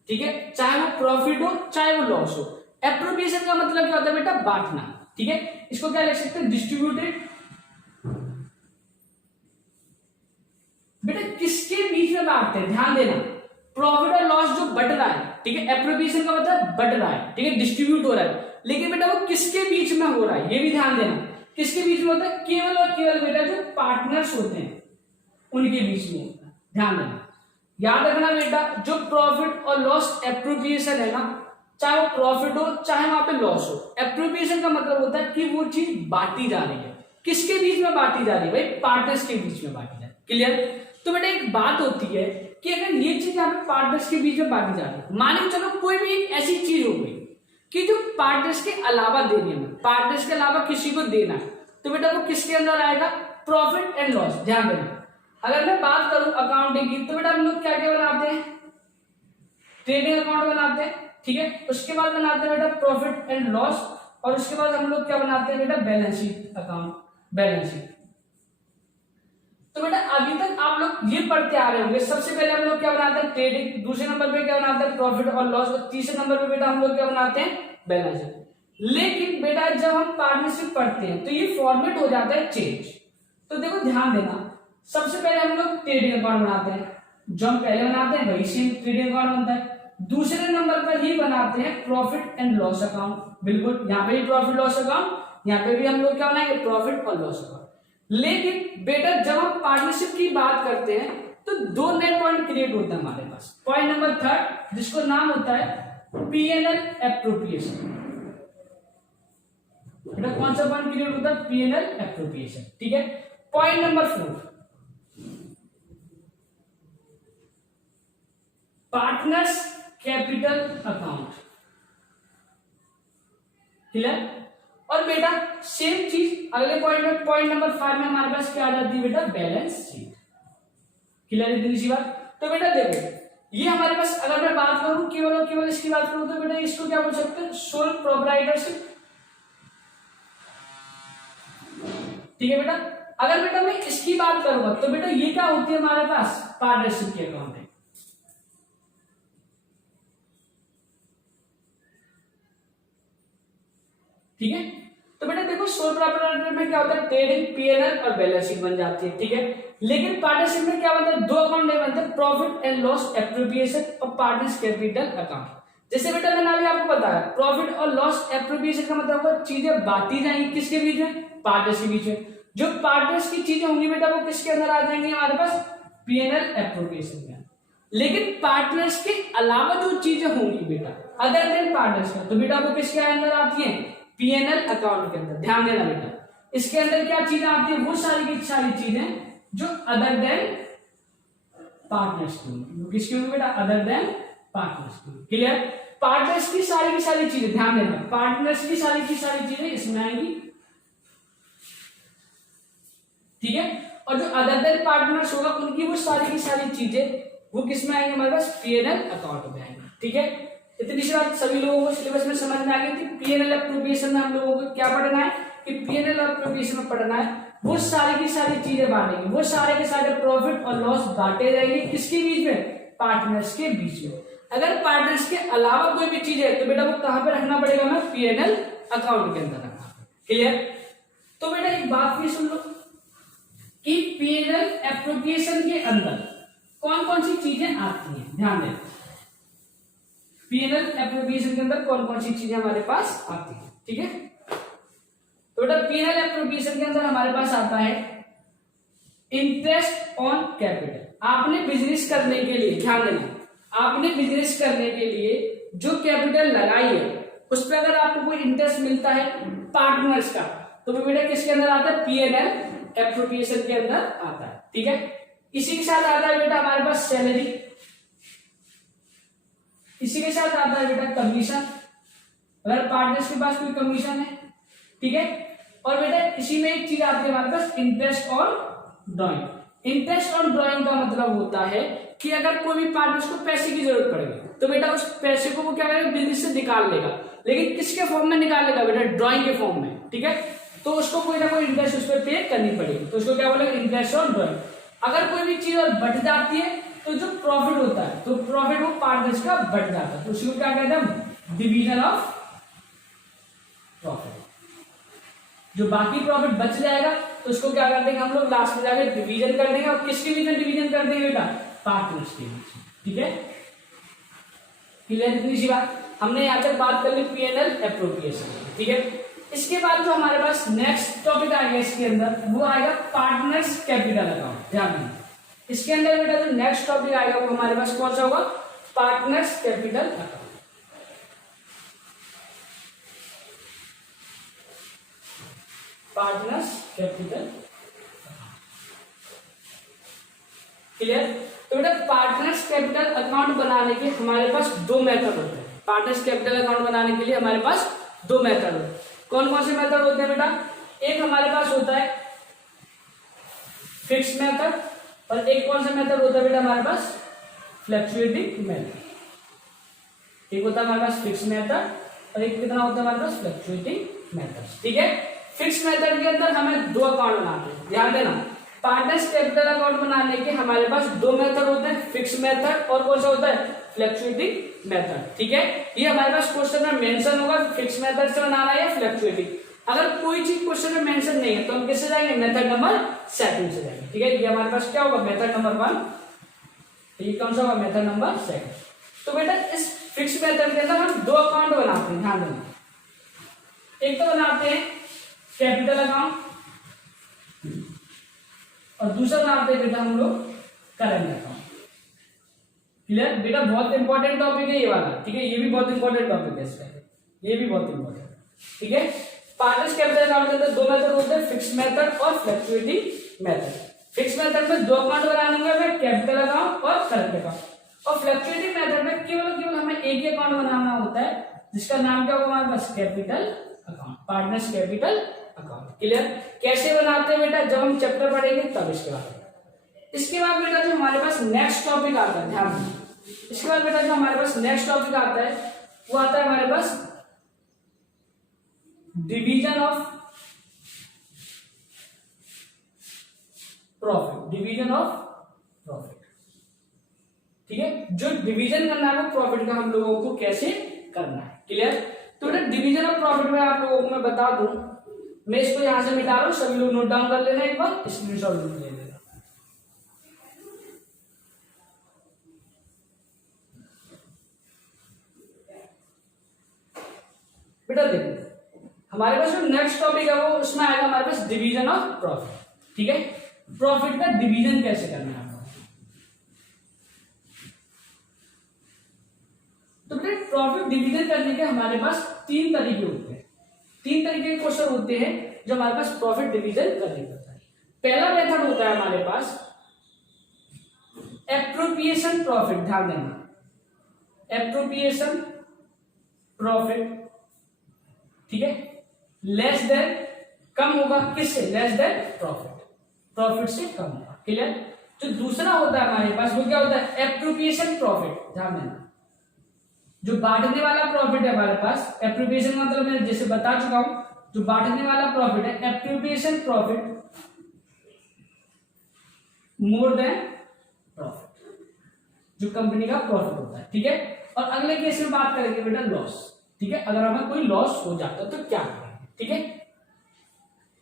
ठीक है, चाहे वो प्रॉफिट हो चाहे वो लॉस हो। एप्रोप्रिएशन का मतलब क्या होता है बेटा, बांटना, ठीक है। इसको क्या लिख सकते हैं, डिस्ट्रीब्यूटेड। बेटा किसके बीच में बांटते हैं, ध्यान देना, प्रॉफिट और लॉस जो बट रहा है, ठीक है, एप्रोप्रिएशन का मतलब बट रहा है, ठीक है, डिस्ट्रीब्यूट हो रहा है, लेकिन बेटा वो किसके बीच में हो रहा है ये भी ध्यान देना, किसके बीच में होता है, केवल और केवल बेटा जो पार्टनर्स होते हैं उनके बीच में होता है, ध्यान देना। याद रखना बेटा जो प्रॉफिट और लॉस एप्रोप्रिएशन है ना, चाहे वो प्रॉफिट हो चाहे वहां पे लॉस हो, एप्रोप्रिएशन का मतलब होता है कि वो चीज बांटी जा रही है, किसके बीच में बांटी जा रही है, भाई पार्टनर्स के बीच में बांटी जा रही है, क्लियर। तो बेटा एक बात होती है कि अगर ये चीज यहाँ पे पार्टनर्स के बीच में बांटी जा रही है, मानिए चलो कोई भी एक ऐसी चीज हो गई कि जो पार्टनर्स के अलावा देनी है, पार्टनर्स के अलावा किसी को देना है, तो बेटा वो किसके अंदर आएगा, प्रॉफिट एंड लॉस, ध्यान देना। अगर मैं बात करूं अकाउंटिंग की तो बेटा हम लोग क्या क्या बनाते हैं, ट्रेडिंग अकाउंट बनाते हैं, ठीक है, उसके बाद बनाते हैं बेटा प्रॉफिट एंड लॉस, और उसके बाद हम लोग क्या बनाते हैं बेटा, balance sheet account, balance sheet. तो बेटा अभी तक आप लोग ये पढ़ते आ रहे होंगे, सबसे पहले हम लोग क्या बनाते हैं, ट्रेडिंग, दूसरे नंबर पे क्या बनाते हैं, प्रॉफिट और लॉस, और तीसरे नंबर पे बेटा हम लोग क्या बनाते हैं, बैलेंस शीट। लेकिन बेटा जब हम पार्टनरशिप पढ़ते हैं तो ये फॉर्मेट हो जाता है चेंज। तो देखो ध्यान देना, सबसे पहले हम लोग ट्रेडिंग अकाउंट बनाते हैं, जो हम पहले बनाते हैं वही सेम ट्रेडिंग अकाउंट बनता है। दूसरे नंबर पर ही बनाते हैं प्रॉफिट एंड लॉस अकाउंट, बिल्कुल यहाँ पे भी प्रॉफिट लॉस अकाउंट, यहाँ पे भी हम लोग क्या बनाएंगे, प्रॉफिट और लॉस अकाउंट। लेकिन बेटा जब हम पार्टनरशिप की बात करते हैं तो दो नए पॉइंट क्रिएट होता है हमारे पास। पॉइंट नंबर थर्ड जिसको नाम होता है P&L एप्रोप्रिएशन। बेटा कौन सा पॉइंट क्रिएट होता है, P&L एप्रोप्रिएशन, ठीक है। Point number 4 partners capital account, clear. और बेटा सेम चीज अगले पॉइंट में, पॉइंट नंबर 5 में हमारे पास क्या आ जाती है बेटा, बैलेंस शीट, क्लियर, इतनी सी बात। तो बेटा देखो ये हमारे पास, अगर मैं बात करूं केवल और केवल इसकी बात करूं तो बेटा इसको क्या बोल सकते हैं, सोल प्रोप्राइटरशिप। ठीक है बेटा, अगर बेटा मैं इसकी बात करूंगा तो बेटा ये क्या होती है हमारे पास, पार्टनरशिप की अकाउंटिंग। ठीक है, तो बेटा देखो सोल प्रोप्राइटर में क्या होता है, ट्रेडिंग, पीएनएल और बैलेंस शीट बन जाती है। ठीक है, लेकिन पार्टनरशिप में क्या बनता है, दो अकाउंट नहीं बनते, प्रॉफिट एंड लॉस एप्रोप्रिएशन और पार्टनर्स कैपिटल अकाउंट। जैसे बेटा मैंने अभी आपको बताया प्रॉफिट और लॉस एप्रोप्रिएशन का मतलब होगा चीजें बांटी जाएंगी किसके बीच में, पार्टनर्स के बीच में। जो पार्टनर्स की चीजें होंगी बेटा वो किसके अंदर आ जाएंगी, हमारे पास पीएनएल एप्रोप्रिएशन में। लेकिन पार्टनर्स के अलावा जो चीजें होंगी बेटा अदर देन पार्टनर्स का, तो बेटा वो किसके अंदर आती है, पीएनएल अकाउंट के अंदर। ध्यान देना बेटा, इसके अंदर क्या चीजें आती है, वो सारी की सारी चीजें जो अदर देन पार्टनर्स की होंगी। किसकी होंगी बेटा, अदर देन पार्टनर्स की। क्लियर, पार्टनर्स की सारी चीजें, ध्यान देना, पार्टनर्स की सारी चीजें इसमें आएंगी। ठीक है, और जो अदर देन पार्टनर्स होगा उनकी वो सारी की सारी चीजें वो किसमें आएंगे, हमारे पास पीएनएल अकाउंट में आएंगे। ठीक है, इतनी सी बात सभी लोगों को सिलेबस में समझ में आ गई थी। पीएनएल एप्रोप्रिएशन में हम लोगों को क्या पढ़ना है कि पीएनएल एप्रोप्रिएशन में पढ़ना है वो सारी की सारी चीजें बांटेंगे, वो सारे के सारे प्रॉफिट और लॉस बांटे जाएंगे किसके बीच में, पार्टनर्स के बीच में। अगर पार्टनर्स के अलावा कोई भी चीज है तो बेटा वो कहां पे रखना पड़ेगा, हमें पीएनएल अकाउंट के अंदर रखना। क्लियर, तो बेटा एक बात भी सुन लो कि पीएनएल एप्रोप्रिएशन के अंदर कौन कौन सी चीजें आती हैं, ध्यान दें। पीएनएल एप्रोप्रिएशन के अंदर कौन कौन सी चीजें हमारे पास आती है। ठीक है, तो बेटा पीएनएल एप्रोप्रिएशन के अंदर हमारे पास आता है इंटरेस्ट ऑन कैपिटल। आपने बिजनेस करने के लिए, ध्यान देना, आपने बिजनेस करने के लिए जो कैपिटल लगाई है उस पर अगर आपको कोई इंटरेस्ट मिलता है पार्टनर्स का, तो बेटा किसके अंदर आता है, पीएनएल एप्रोप्रिएशन के अंदर आता है। ठीक है, इसी के साथ आता है बेटा हमारे पास सैलरी, इसी के साथ आता है बेटा कमीशन, अगर पार्टनर्स के पास कोई कमीशन है। ठीक है, और बेटा इसी में एक चीज आती है हमारे पास interest on drawing. Interest on drawing का मतलब होता है कि अगर कोई भी पार्टनर्स को पैसे की जरूरत पड़ेगी तो बेटा उस पैसे को वो क्या करेगा, बिजनेस से निकाल लेगा, लेकिन किसके फॉर्म में निकाल लेगा बेटा, ड्राइंग के फॉर्म में। ठीक है, तो उसको कोई ना कोई इंटरेस्ट उस पर पे करनी पड़ेगी, तो उसको क्या बोलेगा, इंटरेस्ट ऑन ड्राइंग। अगर कोई भी चीज और बढ़ जाती है तो जो प्रॉफिट होता है तो प्रॉफिट वो पार्टनर्स का बढ़ जाता है, तो उसको क्या कहते हैं, डिवीजन ऑफ प्रॉफिट। जो बाकी प्रॉफिट बच जाएगा तो उसको क्या कर देंगे हम लोग, लास्ट में जाकर डिवीजन कर देंगे, और किसके बीच में डिवीजन कर देंगे बेटा, पार्टनर्स के बीच में। ठीक है, क्लियर, इतनी सी बात। हमने यहाँ तक बात कर ली पीएनएल एप्रोप्रिएशन। ठीक है, इसके बाद जो हमारे पास नेक्स्ट टॉपिक आएगा इसके अंदर वो आएगा पार्टनर्स कैपिटल अकाउंट। ध्यान दें, इसके अंदर बेटा जो नेक्स्ट टॉपिक आएगा वो हमारे पास कौन सा होगा, partners capital account. Partners capital, clear. तो बेटा पार्टनर्स कैपिटल अकाउंट बनाने के हमारे पास दो मेथड होते हैं। पार्टनर्स कैपिटल अकाउंट बनाने के लिए हमारे पास दो मेथड होते हैं। कौन कौन से मेथड होते हैं बेटा, एक हमारे पास होता है फिक्स मेथड, और एक कौन सा मेथड होता है बेटा हमारे पास, फ्लक्चुएटिंग मेथड। एक होता है हमारे पास फिक्स मेथड और एक कितना होता है हमारे पास, फ्लक्चुएटिंग मेथड। ठीक है, फिक्स मेथड के अंदर हमें दो अकाउंट बनाते हैं, ध्यान देना। पार्टनर्स कैपिटल अकाउंट बनाने के हमारे पास दो मेथड होते हैं, फिक्स मेथड और कौन सा होता है, फ्लक्चुएटिंग मेथड। ठीक है, ये हमारे पास क्वेश्चन में मेंशन होगा फिक्स मेथड से बनाना है या फ्लक्चुएटिंग। अगर कोई चीज क्वेश्चन में मेंशन नहीं है तो हम किससे जाएंगे, मेथड नंबर सेकंड से जाएंगे। ठीक है, ये हमारे पास क्या होगा, मेथड नंबर 1, ये कौन सा होगा, मेथड नंबर सेकंड। तो बेटा इस फिक्स मेथड के अंदर हम दो अकाउंट बनाते हैं, ध्यान देना। एक तो बनाते हैं कैपिटल अकाउंट और दूसरा बनाते हैं बेटा हम लोग करंट अकाउंट। क्लियर बेटा, बहुत इंपॉर्टेंट टॉपिक है ये वाला। ठीक है, ये भी बहुत इंपॉर्टेंट टॉपिक है इसका, ये भी बहुत इंपॉर्टेंट है। ठीक है, पार्टनर्स कैपिटल अकाउंट के अंदर दो मेथड होते हैं, फिक्स मेथड और फ्लक्चुएटिंग मेथड। फिक्स मेथड में दो अकाउंट बनाने होंगे, कैपिटल अकाउंट और करंट अकाउंट। और फ्लक्चुएटिंग मेथड में केवल हमें एक ही अकाउंट बनाना होता है जिसका नाम क्या होगा हमारे पास, capital account, partners capital account. Clear, कैसे बनाते हैं बेटा, जब हम चैप्टर पढ़ेंगे तब इसके बाद। इसके बाद बेटा जो हमारे पास नेक्स्ट टॉपिक आता है, ध्यान दें, इसके बाद बेटा जो हमारे पास नेक्स्ट टॉपिक आता है वो आता है हमारे पास division of profit. Division of profit, ठीक है, जो डिवीजन करना है वो प्रॉफिट का हम लोगों को कैसे करना है, क्लियर। तो बेटा डिवीजन ऑफ प्रॉफिट में आप लोगों को मैं बता दूं, मैं इसको यहां से मिटा रहा हूं, सभी लोग नोट डाउन कर लेना, एक बार स्क्रीनशॉट ले लेना। बेटा देखो हमारे पास जो नेक्स्ट टॉपिक है वो उसमें आएगा हमारे पास डिवीजन ऑफ प्रॉफिट, ठीक है। प्रॉफिट का डिवीजन कैसे करना है आपको, तो बेटा प्रॉफिट डिवीजन करने के हमारे पास तीन तरीके होते हैं, तीन तरीके के क्वेश्चन होते हैं जो हमारे पास प्रॉफिट डिवीजन करने का होता है। पहला मेथड होता है हमारे पास एप्रोप्रिएशन प्रॉफिट, ध्यान देना, एप्रोप्रिएशन प्रॉफिट, ठीक है, लेस देन, कम होगा किससे, लेस देन प्रॉफिट, प्रॉफिट से कम होगा, क्लियर। जो दूसरा होता है हमारे पास वो क्या होता है, एप्रोप्रिएशन प्रॉफिट, ध्यान देना, जो बांटने वाला प्रॉफिट है हमारे पास, एप्रोप्रिएशन का मतलब मैं जैसे बता चुका हूं, जो बांटने वाला प्रॉफिट है, appropriation profit more than profit, जो कंपनी का प्रॉफिट होता है, ठीक है। और अगले केस में बात करेंगे बेटा लॉस, ठीक है, अगर हमें कोई लॉस हो जाता है तो क्या करेंगे, ठीक है।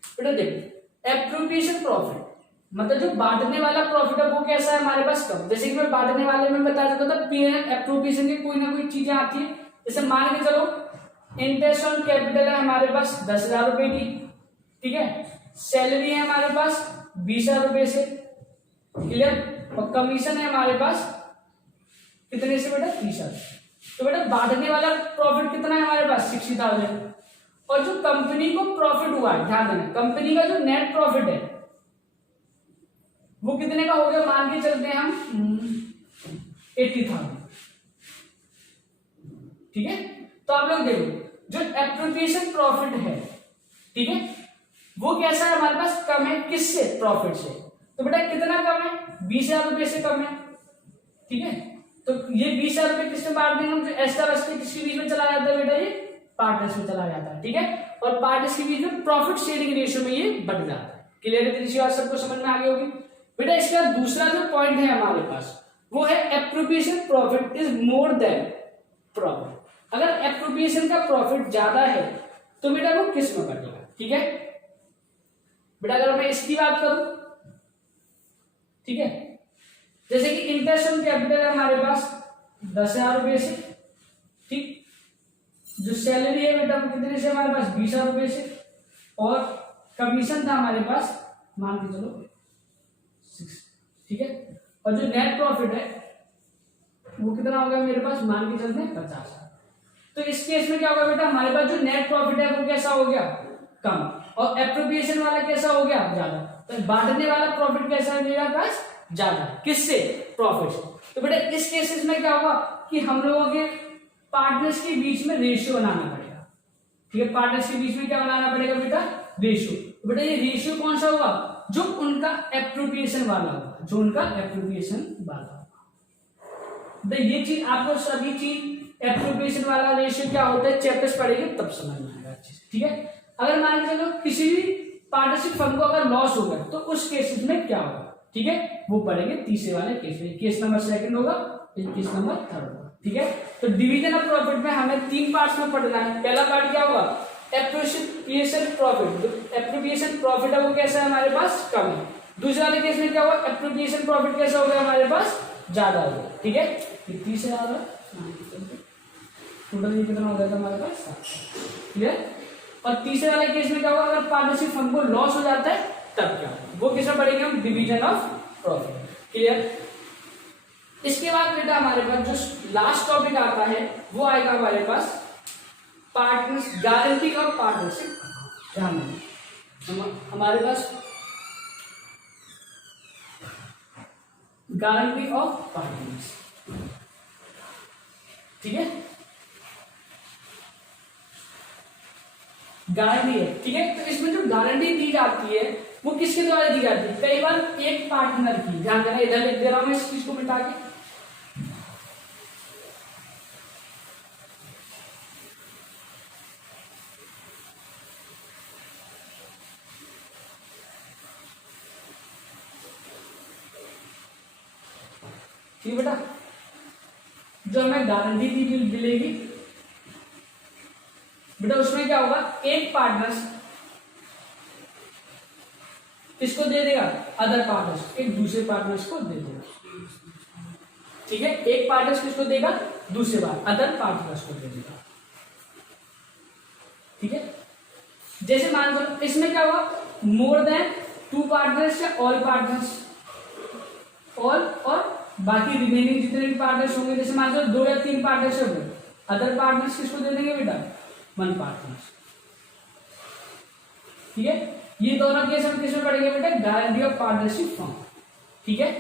बेटा देखो एप्रोप्रिएशन प्रॉफिट मतलब जो बांटने वाला प्रॉफिट है वो कैसा है हमारे पास, कम, जैसे कि मैं बांटने वाले में बता देता था, पीएनएल एप्रोप्रिएशन की कोई ना कोई चीजें आती है, जैसे मान के चलो इंटरेस्ट ऑन कैपिटल है हमारे पास 10,000 रुपए की, ठीक है, सैलरी है हमारे पास 20,000 रुपए से, क्लियर, और कमीशन है हमारे पास कितने से बेटा 30,000। तो बेटा बांटने वाला प्रॉफिट कितना है हमारे पास 60,000, और जो कंपनी को प्रॉफिट हुआ है, ध्यान देना, कंपनी का जो नेट प्रॉफिट है वो कितने का हो गया, मान के चलते हैं हम 80,000, ठीक है। तो आप लोग देखो जो एप्रोप्रिएशन प्रॉफिट है, ठीक है, वो कैसा है हमारे पास, कम है किससे, प्रॉफिट से। तो बेटा कितना कम है, 20,000 रुपए से कम है, ठीक है। तो ये 20,000 रुपए किसमें बांट देंगे हम, जो एक्स्ट्रा बचते किसके बीच में चला जाता है बेटा, ये पार्टनर्स में चला जाता है, ठीक है, और पार्टनर्स के बीच में प्रॉफिट शेयरिंग रेशियो में ये बढ़ जाता है, क्लियर है, इसी बात सबको समझ में आ गई होगी। बेटा इसका दूसरा जो पॉइंट है हमारे पास वो है appropriation profit is more than profit. अगर एप्रोप्रिएशन का प्रॉफिट ज्यादा है तो बेटा वो किस में बढ़ेगा, ठीक है। बेटा अगर मैं इसकी बात करूं, ठीक है, जैसे कि इंटरेस्ट ऑन कैपिटल है हमारे पास 10,000 रुपए से, ठीक, जो सैलरी है बेटा वो कितने से हमारे पास 20,000 रुपए से, और कमीशन था हमारे पास मान के चलो 6, ठीक है, और जो नेट प्रॉफिट है वो कितना होगा मेरे पास, मान के चलते हैं 50,000। तो इस केस में क्या होगा बेटा, हमारे पास जो नेट प्रॉफिट है वो कैसा हो गया, कम, और एप्रोप्रिएशन वाला कैसा हो गया, ज्यादा। तो बांटने वाला प्रॉफिट कैसा है मेरा पास, ज्यादा, किससे, प्रॉफिट से। तो बेटा इस केसेस में क्या होगा कि हम लोगों के पार्टनर्स के बीच में रेशियो बनाना पड़ेगा, ठीक है, पार्टनर्स के बीच में क्या बनाना पड़ेगा बेटा, रेशियो। तो बेटा ये रेशियो कौन सा होगा, जो उनका एप्रोप्रिएशन वाला होगा, जो उनका एप्रोप्रिएशन वाला होगा। तो ये चीज आपको सभी चीज एप्रोप्रिएशन वाला रेशियो क्या होता है चैप्टर्स पढ़ेंगे तब समझ में आएगा अच्छे से, ठीक है। अगर मान के चलो किसी भी पार्टनरशिप फर्म को अगर लॉस हो गया तो उस केसेस में क्या होगा, ठीक है, वो पढ़ेंगे तीसरे वाले केस में, केस नंबर 2 होगा, केस नंबर 3 होगा, ठीक है। तो डिवीजन ऑफ प्रॉफिट में हमें 3 पार्ट्स में पढ़ना है। पहला पार्ट क्या होगा, एप्रोप्रिएशन प्रॉफिट, एप्रोप्रिएशन प्रॉफिट है वो कैसा है हमारे पास, कम है। दूसरे वाले केस में क्या होगा, एप्रोप्रिएशन प्रॉफिट कैसा होगा हमारे पास, ज्यादा होगा, ठीक है। तीसरा वाला टोटल ये कितना हो जाएगा हमारे पास, क्लियर। और तीसरे वाले केस में क्या होगा, अगर पार्टनरशिप फर्म को लॉस हो जाता है तब क्या होगा, वो किसमें पढ़ेंगे हम, डिवीजन ऑफ प्रॉफिट, क्लियर। इसके बाद बेटा हमारे पास जो लास्ट टॉपिक आता है वो आएगा हमारे पास पार्टनर्स, गारंटी ऑफ पार्टनरशिप। ध्यान देना हमारे पास गारंटी ऑफ पार्टनर्स, ठीक है, गारंटी है, ठीक है। तो इसमें जो गारंटी दी जाती है वो किसके द्वारा दी जाती है, कई बार एक पार्टनर की, ध्यान देना, इधर लिख दे रहा हूं मैं इस चीज को मिटा के, ठीक है बेटा, जो हमें गारंटी दी मिलेगी बेटा, उसमें क्या होगा, एक पार्टनर्स किसको दे देगा, अदर पार्टनर्स, एक दूसरे पार्टनर्स को दे देगा। ठीक है, एक पार्टनर्स किसको देगा, दूसरे बार अदर पार्टनर्स को दे देगा। ठीक है, जैसे मान लो इसमें क्या हुआ, मोर देन 2 पार्टनर्स या ऑल पार्टनर्स, ऑल और बाकी रिमेनिंग जितने भी पार्टनर्स होंगे, जैसे मान लो 2 या 3 पार्टनर्स होंगे, अदर पार्टनर्स किसको दे देंगे बेटा, 1 पार्टनर्स। ठीक है, ये दोनों केस हम किसमें पढ़ेंगे बेटा, गारंटी ऑफ पार्टनरशिप फॉर्म। ठीक है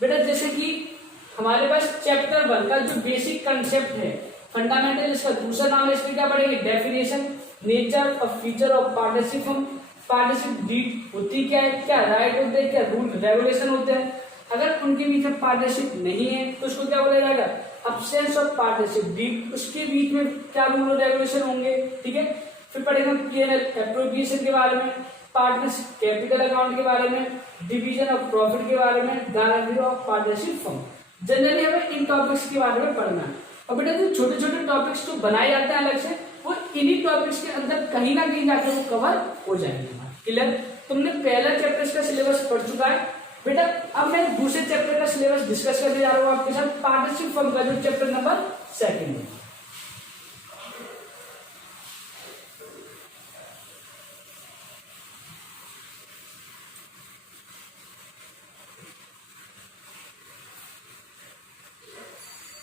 बेटा, जैसे कि हमारे पास चैप्टर 1 का जो बेसिक कंसेप्ट है, फंडामेंटल, इसका दूसरा नाम है, इसमें क्या पढ़ेंगे, डेफिनेशन, नेचर और feature of partnership form, partnership deed होती क्या है, क्या राइट होते हैं, क्या रूल रेगुलेशन होते हैं, अगर उनके बीच में पार्टनरशिप नहीं है तो उसको क्या बोला जाएगा, अब्सेंस ऑफ पार्टनरशिप डीड, उसके बीच में क्या रूल और रेगुलेशन होंगे। ठीक है, फिर पढ़ेंगे P&L एप्रोप्रिएशन के बारे में, पार्टनरशिप कैपिटल अकाउंट के बारे में, डिवीजन ऑफ प्रॉफिट के बारे में, guarantee of partnership form. Generally हमें इन टॉपिक्स के बारे में पढ़ना है। और बेटा जो छोटे छोटे टॉपिक्स तो बनाए जाते हैं अलग से, वो इन्हीं टॉपिक्स के अंदर कहीं ना कहीं जाकर वो कवर हो जाएंगे। क्लियर, तुमने पहला चैप्टर का सिलेबस पढ़ चुका है बेटा, अब मैं दूसरे चैप्टर का सिलेबस डिस्कस करने जा रहा हूँ आपके साथ, पार्टनरशिप फॉर्म का जो चैप्टर नंबर 2 है।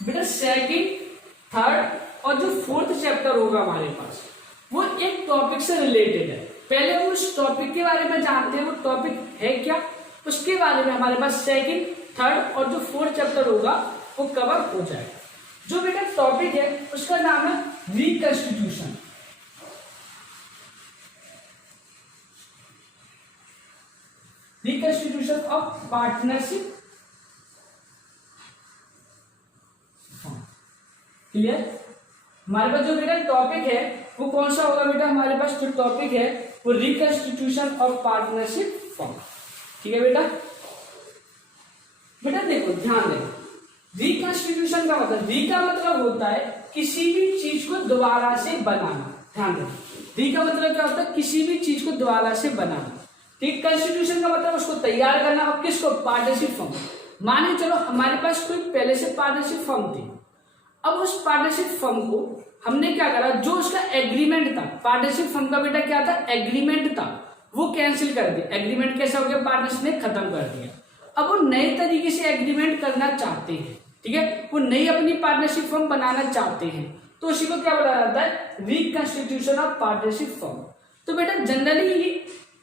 बेटा 2nd, 3rd और जो 4th चैप्टर होगा हमारे पास, वो एक टॉपिक से रिलेटेड है। पहले हम उस टॉपिक के बारे में जानते हैं, वो टॉपिक है क्या, उसके बारे में हमारे पास 2nd, 3rd और जो 4th चैप्टर होगा वो कवर हो जाएगा। जो बेटा टॉपिक है उसका नाम है reconstitution. Reconstitution of partnership. Clear, हमारे पास जो बेटा टॉपिक है वो कौन सा होगा बेटा, हमारे पास जो टॉपिक है वो रिकंस्टिट्यूशन ऑफ पार्टनरशिप फॉर्म। ठीक है बेटा, बेटा देखो ध्यान दें, रिकंस्टिट्यूशन का मतलब, री का मतलब होता है किसी भी चीज को दोबारा से बनाना। ध्यान दें, री का मतलब क्या होता है, किसी भी चीज को दोबारा से बनाना। ठीक, कंस्टिट्यूशन का मतलब उसको तैयार करना, और किसको, पार्टनरशिप फॉर्म। माने चलो हमारे पास कोई पहले से पार्टनरशिप फॉर्म थी, अब उस पार्टनरशिप फर्म को हमने क्या करा, जो उसका एग्रीमेंट था, पार्टनरशिप फर्म का बेटा क्या था, एग्रीमेंट था, वो कैंसिल कर दिया। एग्रीमेंट कैसा हो गया, पार्टनरशिप ने खत्म कर दिया। अब वो नए तरीके से एग्रीमेंट करना चाहते हैं। ठीक है, वो नई अपनी पार्टनरशिप फर्म बनाना चाहते हैं, तो उसी को क्या बोला जाता है, रिकंस्टिट्यूशन ऑफ पार्टनरशिप फर्म। तो बेटा जनरली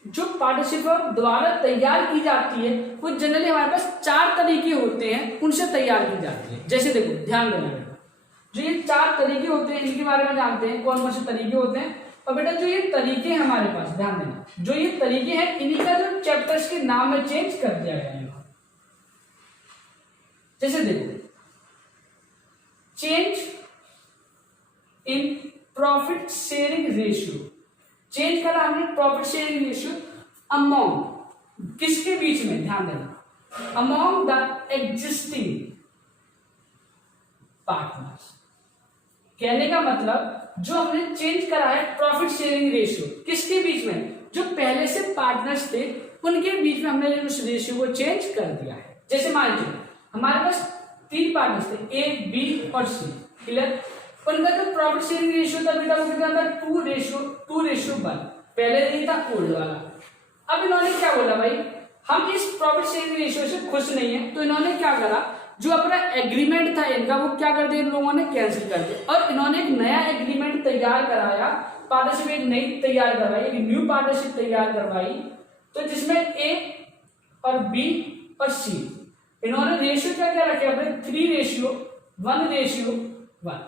जो पार्टनरशिप फर्म द्वारा तैयार की जाती है, वो जनरली हमारे पास 4 तरीके होते हैं, उनसे तैयार की जाती है। जैसे देखो ध्यान देना बेटा, जो ये 4 तरीके होते हैं इनके बारे में जानते हैं, कौन कौन से तरीके होते हैं। और बेटा जो ये तरीके हैं हमारे पास, ध्यान देना, जो ये तरीके हैं इन्हीं का जो चैप्टर्स के नाम में चेंज कर दिया गया है। जैसे देखो, change in profit sharing ratio, change करा हमने प्रॉफिट शेयरिंग रेशियो अमॉन्ग, किसके बीच में, ध्यान देना, अमॉन्ग द एग्जिस्टिंग पार्टनर्स। कहने का मतलब जो हमने चेंज करा है प्रॉफिट शेयरिंग रेशियो, किसके बीच में, जो पहले से पार्टनर्स थे उनके बीच में हमने उस रेशियो को चेंज कर दिया है। जैसे मान लीजिए हमारे पास 3 पार्टनर्स थे, ए, बी और सी। क्लियर, उनका जो प्रॉफिट शेयरिंग रेशियो था बेटा वो कितना था, 2:1। पहले नहीं था, ओल्ड वाला। अब इन्होंने क्या बोला, भाई हम इस प्रॉफिट शेयरिंग रेशियो से खुश नहीं है, तो इन्होंने क्या करा, जो अपना एग्रीमेंट था इनका वो क्या कर दिया, इन लोगों ने कैंसिल कर दिया, और इन्होंने एक नया एग्रीमेंट तैयार कराया, पार्टनरशिप एक नई तैयार करवाई, एक न्यू पार्टनरशिप तैयार करवाई, तो जिसमें ए और बी और सी, इन्होंने रेशियो क्या क्या रखे अपने, 3:1:1।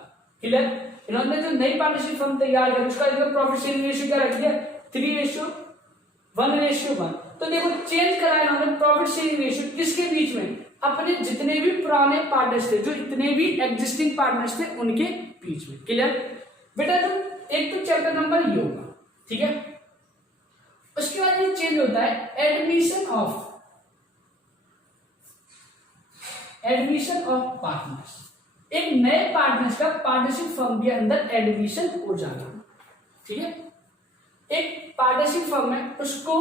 क्लियर, इन्होंने जो नई पार्टनरशिप फर्म तैयार करी उसका प्रॉफिट शेयरिंग रेशियो क्या रख दिया, 3:1:1। तो देखो चेंज कराया इन्होंने प्रॉफिट शेयरिंग रेशियो किसके बीच में, अपने जितने भी पुराने पार्टनर्स थे, जो इतने भी एग्जिस्टिंग पार्टनर्स थे उनके बीच में। क्लियर बेटा, तो एक तो चैप्टर नंबर ये होगा। ठीक है, उसके बाद ये चेंज होता है admission of admission of partners, एक नए पार्टनर्स का पार्टनरशिप फर्म के अंदर एडमिशन हो जाना। ठीक है, एक पार्टनरशिप फर्म है, उसको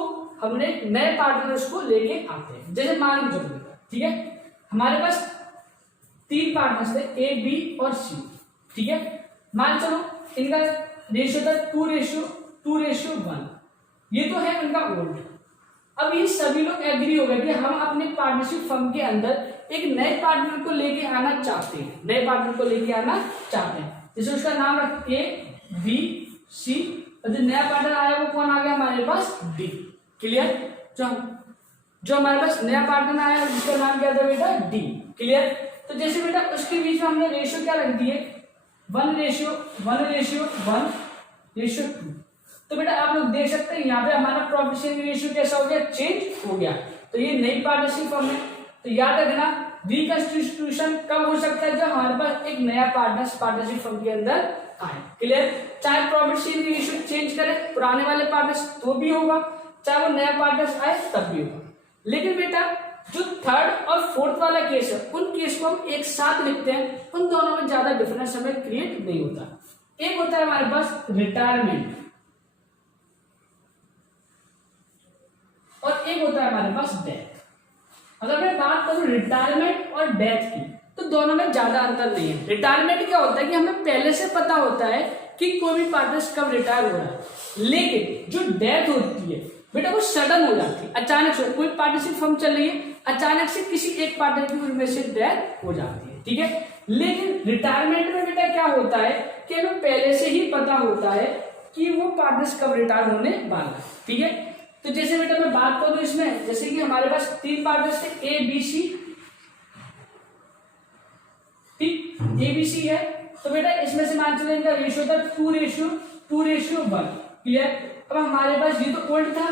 हमने नए पार्टनर्स को लेके आते हैं। जैसे मान लीजिए, ठीक है, हमारे पास 3 पार्टनर्स थे, ए बी और सी। ठीक है, मान चलो इनका रेशियो था 2:1, ये तो है उनका ओल्ड। अब ये सभी लोग एग्री हो गए कि हम अपने पार्टनरशिप फर्म के अंदर एक नए पार्टनर को लेके आना चाहते हैं, नए पार्टनर को लेके आना चाहते हैं। जैसे उसका नाम रख ए बी सी, और जो नया पार्टनर आया वो कौन आ गया हमारे पास, डी। क्लियर, जो हमारे पास नया पार्टनर आया जिसका नाम क्या था बेटा, डी। क्लियर, तो जैसे बेटा उसके बीच में हमने रेशियो क्या रख दिए, 1:1:1:2। तो बेटा आप लोग देख सकते हैं यहाँ पे हमारा प्रॉफिट शेयरिंग रेशियो कैसा हो गया, चेंज हो गया। तो ये नई पार्टनरशिप फर्म है, तो याद रखना रिकंस्टिट्यूशन कब हो सकता है, जब हमारे पास एक नया पार्टनरशिप फर्म के अंदर आए। क्लियर, चाहे प्रॉफिट शेयरिंग रेशियो चेंज करे पुराने वाले पार्टनर्स तो भी होगा, चाहे वो नया पार्टनर्स आए तब भी होगा। लेकिन बेटा जो थर्ड और फोर्थ वाला केस है, उन केस को हम एक साथ लिखते हैं, उन दोनों में ज्यादा डिफरेंस हमें क्रिएट नहीं होता। एक होता है हमारे पास रिटायरमेंट और एक होता है हमारे पास डेथ। अगर मैं बात करूं रिटायरमेंट और डेथ की, तो दोनों में ज्यादा अंतर नहीं है। रिटायरमेंट क्या होता है कि हमें पहले से पता होता है कि कोई भी पार्टनर कब रिटायर हो रहा है, लेकिन जो डेथ होती है बेटा वो सडन हो जाती है, अचानक से। कोई पार्टनरशिप फर्म चल रही है, अचानक से किसी एक पार्टनर की उनमें से डेथ हो जाती है। ठीक है, लेकिन रिटायरमेंट में बेटा क्या होता है कि हमें पहले से ही पता होता है कि वो पार्टनर्स कब रिटायर होने वाला है। ठीक है, तो जैसे बेटा मैं बात करूं इसमें, जैसे कि हमारे पास 3 पार्टनर्स थे, ए बी सी। ठीक, ए बी सी है, तो बेटा इसमें से मान चलो इनका रेशियो था 2:1। क्लियर, अब हमारे पास ये तो ओल्ड था,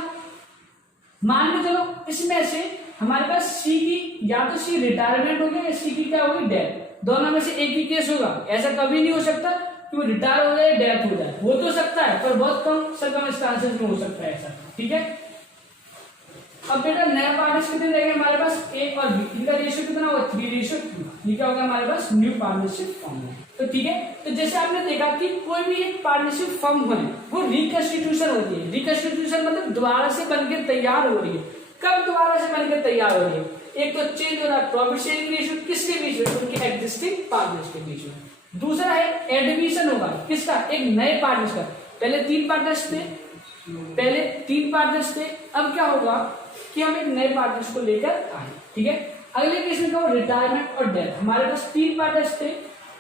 मान लो चलो इसमें से हमारे पास सी की या तो सी रिटायरमेंट हो गया या सी की क्या होगी, डेथ। दोनों में से एक ही केस होगा, ऐसा कभी नहीं हो सकता कि वो रिटायर हो जाए डेथ हो जाए। हो तो सकता है पर बहुत कम सर्कमस्टेंसेस में हो सकता है ऐसा। ठीक है, अब बेटा नया पार्टनर्स कितने रहेंगे हमारे पास, ए और बी, इनका रेशियो कितना होगा, 3:2। ये क्या होगा हमारे पास, न्यू पार्टनरशिप फर्म। तो ठीक है, तो जैसे आपने देखा कि कोई भी एक पार्टनरशिप फर्म है वो रिकंस्टिट्यूशन होती है। रिकंस्टिट्यूशन मतलब दोबारा से बनकर तैयार हो रही है। कब दोबारा से बनकर तैयार हो रही है, एक तो चेंज हो रहा है प्रॉफिट शेयरिंग रेशियो किसके बीच में, उनके एग्जिस्टिंग पार्टनर्स के बीच में। दूसरा है एडमिशन होगा किसका, एक नए पार्टनर्स का। पहले 3 पार्टनर्स थे, अब क्या होगा कि हम एक नए पार्टनर्स को लेकर आए। ठीक है, अगले केस में क्या हो, रिटायरमेंट और डेथ। हमारे पास 3 पार्टनर्स थे,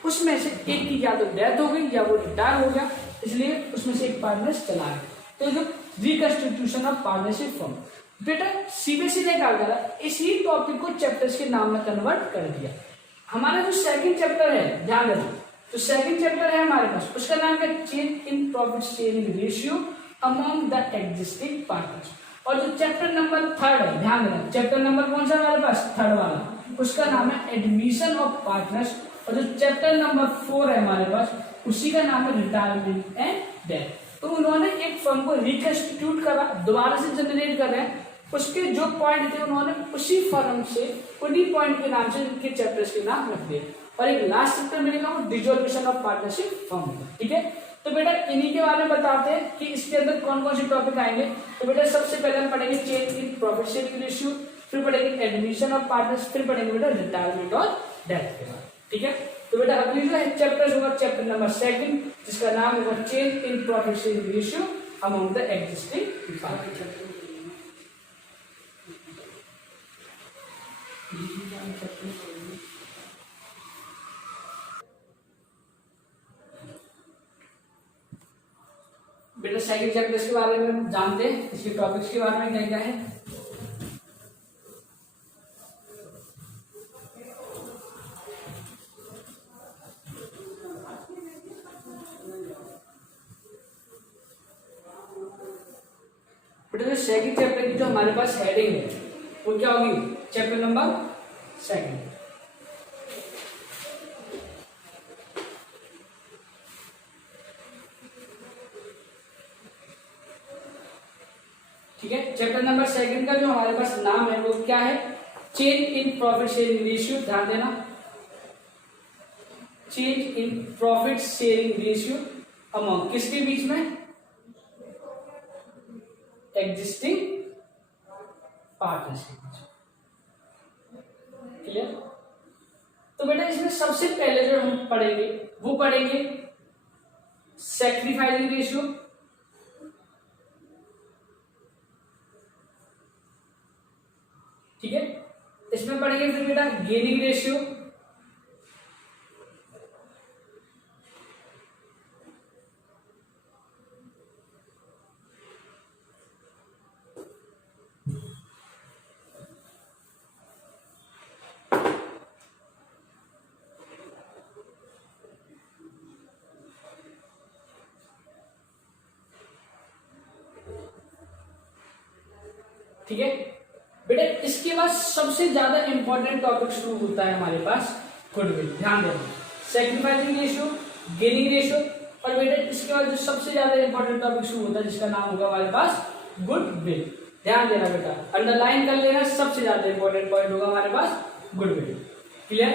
उसमें से एक की या तो डेथ हो गई या वो रिटायर हो गया, इसलिए उसमें से एक पार्टनर्स चला गया। तो जो रिकंस्टिट्यूशन ऑफ पार्टनरशिप फर्म, बेटा सीबीएसई ने क्या करा, इसी टॉपिक को चैप्टर्स के नाम में कन्वर्ट कर दिया। हमारा जो सेकंड चैप्टर है, ध्यान देना, तो सेकंड चैप्टर है हमारे पास, उसका नाम है change in profit sharing ratio among the existing partners. और जो चैप्टर नंबर 3 है, ध्यान देना, चैप्टर नंबर कौन सा हमारे पास, 3rd वाला, उसका नाम है एडमिशन ऑफ पार्टनर्स। और जो चैप्टर नंबर 4 है हमारे पास, उसी का नाम है रिटायरमेंट एंड डेथ। तो उन्होंने एक फर्म को रिकंस्टिट्यूट करा, दोबारा से जनरेट कर रहे हैं, उसके जो पॉइंट थे उन्होंने उसी फर्म से उन्हीं पॉइंट के नाम से उनके चैप्टर्स के नाम रख दिए। और एक लास्ट चैप्टर मिलेगा वो डिसॉल्यूशन ऑफ पार्टनरशिप फर्म। ठीक है, तो बेटा इन्हीं के बारे में बताते हैं कि इसके अंदर कौन कौन से टॉपिक आएंगे। तो बेटा सबसे पहले हम पढ़ेंगे change in profit sharing ratio, फिर पढ़ेंगे एडमिशन ऑफ पार्टनर्स, फिर पढ़ेंगे बेटा रिटायरमेंट और डेथ के बाद। ठीक है, तो बेटा अगली जो है चैप्टर होगा चैप्टर नंबर 2 जिसका नाम होगा change in profit sharing ratio among the existing partners. बेटा सेकंड चैप्टर के बारे में जानते हैं, इसके टॉपिक्स के बारे में क्या क्या है। बेटा सेकंड चैप्टर की जो हमारे पास हेडिंग है वो क्या होगी, चैप्टर नंबर 2। ठीक है, चैप्टर नंबर 2 का जो हमारे पास नाम है वो क्या है, change in profit sharing ratio, ध्यान देना, change in profit sharing ratio among किसके बीच में, एग्जिस्टिंग पार्टनर्स के बीच। क्लियर? तो बेटा इसमें सबसे पहले जो हम पढ़ेंगे वो पढ़ेंगे सैक्रिफाइसिंग रेशियो, ठीक है। इसमें पढ़ेंगे फिर बेटा गेनिंग रेशियो, ठीक है बेटा। इसके बाद सबसे ज्यादा इंपॉर्टेंट टॉपिक शुरू होता है हमारे पास गुडविल, ध्यान देना, सैक्रिफाइसिंग रेशियो, गेनिंग रेशियो, और बेटा इसके बाद जो सबसे ज्यादा इंपॉर्टेंट टॉपिक शुरू होता है जिसका नाम होगा हमारे पास गुडविल। ध्यान देना बेटा, अंडरलाइन कर लेना, सबसे ज्यादा इंपॉर्टेंट पॉइंट होगा हमारे पास गुडविल। क्लियर?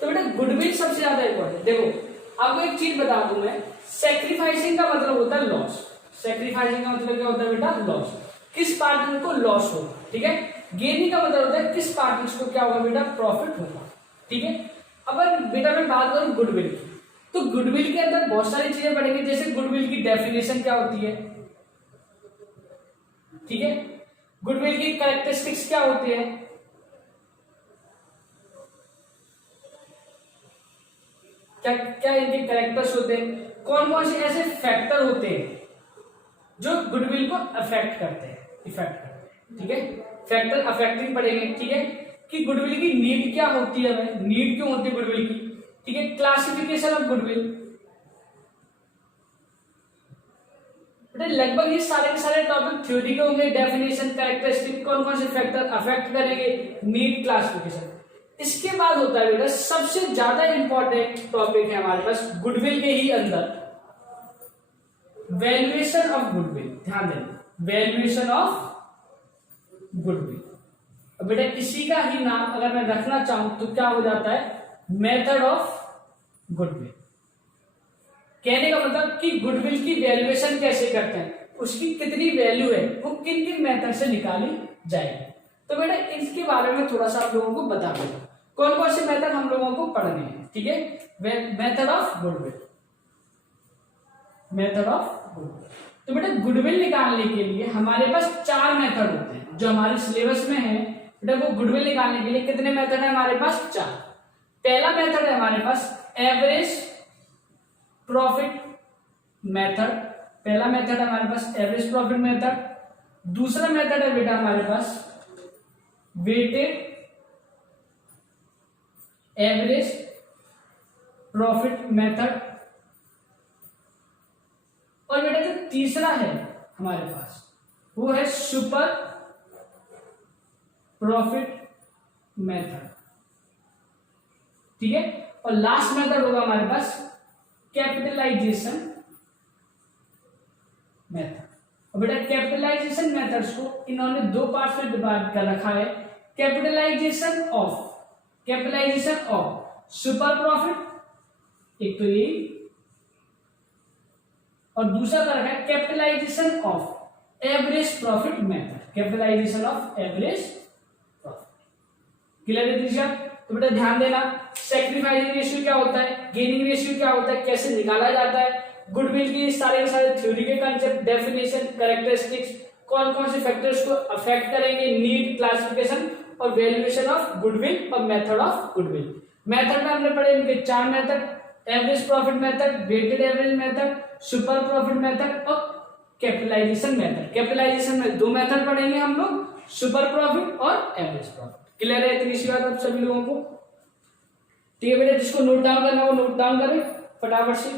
तो बेटा गुडविल सबसे ज्यादा इंपॉर्टेंट। देखो आपको एक चीज बता दूं मैं, सैक्रिफाइसिंग का मतलब होता है लॉस, सैक्रिफाइसिंग का मतलब क्या होता है बेटा, लॉस, किस पार्टनर को लॉस होगा, ठीक है। गेनिंग का मतलब होता है किस पार्टनर को क्या होगा बेटा, प्रॉफिट होगा, ठीक है। अब बेटा मैं बात करूं गुडविल की, तो गुडविल के अंदर बहुत सारी चीजें पढ़ेंगे, जैसे गुडविल की डेफिनेशन क्या होती है, ठीक है, गुडविल की कैरेक्टरिस्टिक्स क्या होती है, क्या क्या इनके कैरेक्टर्स होते हैं, कौन कौन से ऐसे फैक्टर होते हैं जो गुडविल को अफेक्ट करते हैं, इफेक्ट करते हैं, ठीक है। फैक्टर अफेक्टिंग पढ़ेंगे, ठीक है, कि गुडविल की नीड क्या होती है, हमें नीड क्यों होती है गुडविल की, ठीक है। क्लासिफिकेशन ऑफ गुडविल, लगभग ये सारे के सारे टॉपिक थ्योरी के होंगे, डेफिनेशन, कैरेक्टरिस्टिक, कौन कौन से फैक्टर अफेक्ट करेंगे, नीड, क्लासिफिकेशन। इसके बाद होता है बेटा सबसे ज्यादा इंपॉर्टेंट टॉपिक है हमारे पास गुडविल के ही अंदर, वैल्यूएशन ऑफ गुडविल। ध्यान देना, वैल्यूएशन ऑफ गुडविल। अब बेटा इसी का ही नाम अगर मैं रखना चाहूं तो क्या हो जाता है, मेथड ऑफ गुडविल। कहने का मतलब कि गुडविल की वैल्यूएशन कैसे करते हैं, उसकी कितनी वैल्यू है, वो किन किन मेथड से निकाली जाएगी। तो बेटा इसके बारे में थोड़ा सा आप लोगों को बता दूंगा, कौन कौन से मेथड हम लोगों को पढ़ने हैं, ठीक है। Method of goodwill, method of goodwill. तो बेटा गुडविल निकालने के लिए हमारे पास 4 मेथड होते हैं जो हमारे सिलेबस में है। बेटा वो गुडविल निकालने के लिए कितने मेथड है हमारे पास, 4। पहला मेथड है हमारे पास एवरेज प्रॉफिट मेथड, पहला मेथड है हमारे पास एवरेज प्रॉफिट मेथड। दूसरा मेथड है बेटा हमारे पास वेटेड एवरेज प्रॉफिट मेथड। और बेटा जो तीसरा है हमारे पास वो है सुपर प्रॉफिट मेथड, ठीक है। और लास्ट मेथड होगा हमारे पास कैपिटलाइजेशन मेथड। और बेटा कैपिटलाइजेशन मेथड्स को इन्होंने 2 पार्ट्स में डिवाइड कर रखा है, कैपिटलाइजेशन ऑफ सुपर प्रॉफिट, एक तो ये, और दूसरा कर रखा है capitalisation of average profit method, capitalisation of average profit. Clear है दृश्य? तो बेटा ध्यान देना, सैक्रिफाइसिंग रेशियो क्या होता है, गेनिंग रेशियो क्या होता है, कैसे निकाला जाता है, गुडविल की सारे के सारे थ्योरी के कंसेप्ट, डेफिनेशन, कैरेक्टरिस्टिक्स, कौन कौन से फैक्टर्स को अफेक्ट करेंगे, नीड, क्लासिफिकेशन और वैल्यूएशन ऑफ गुडविल और मेथड ऑफ गुडविल। मेथड में हमने पढ़े इनके 4 method, average profit method, weighted average method, super profit method और कैपिटलाइजेशन मेथड। कैपिटलाइजेशन में 2 मेथड पढ़ेंगे हम लोग, सुपर प्रॉफिट और एवरेज प्रॉफिट। क्लियर है इतनी सी बात आप सभी लोगों को? ठीक है बेटा, जिसको नोट डाउन करना वो नोट डाउन करें फटाफट से।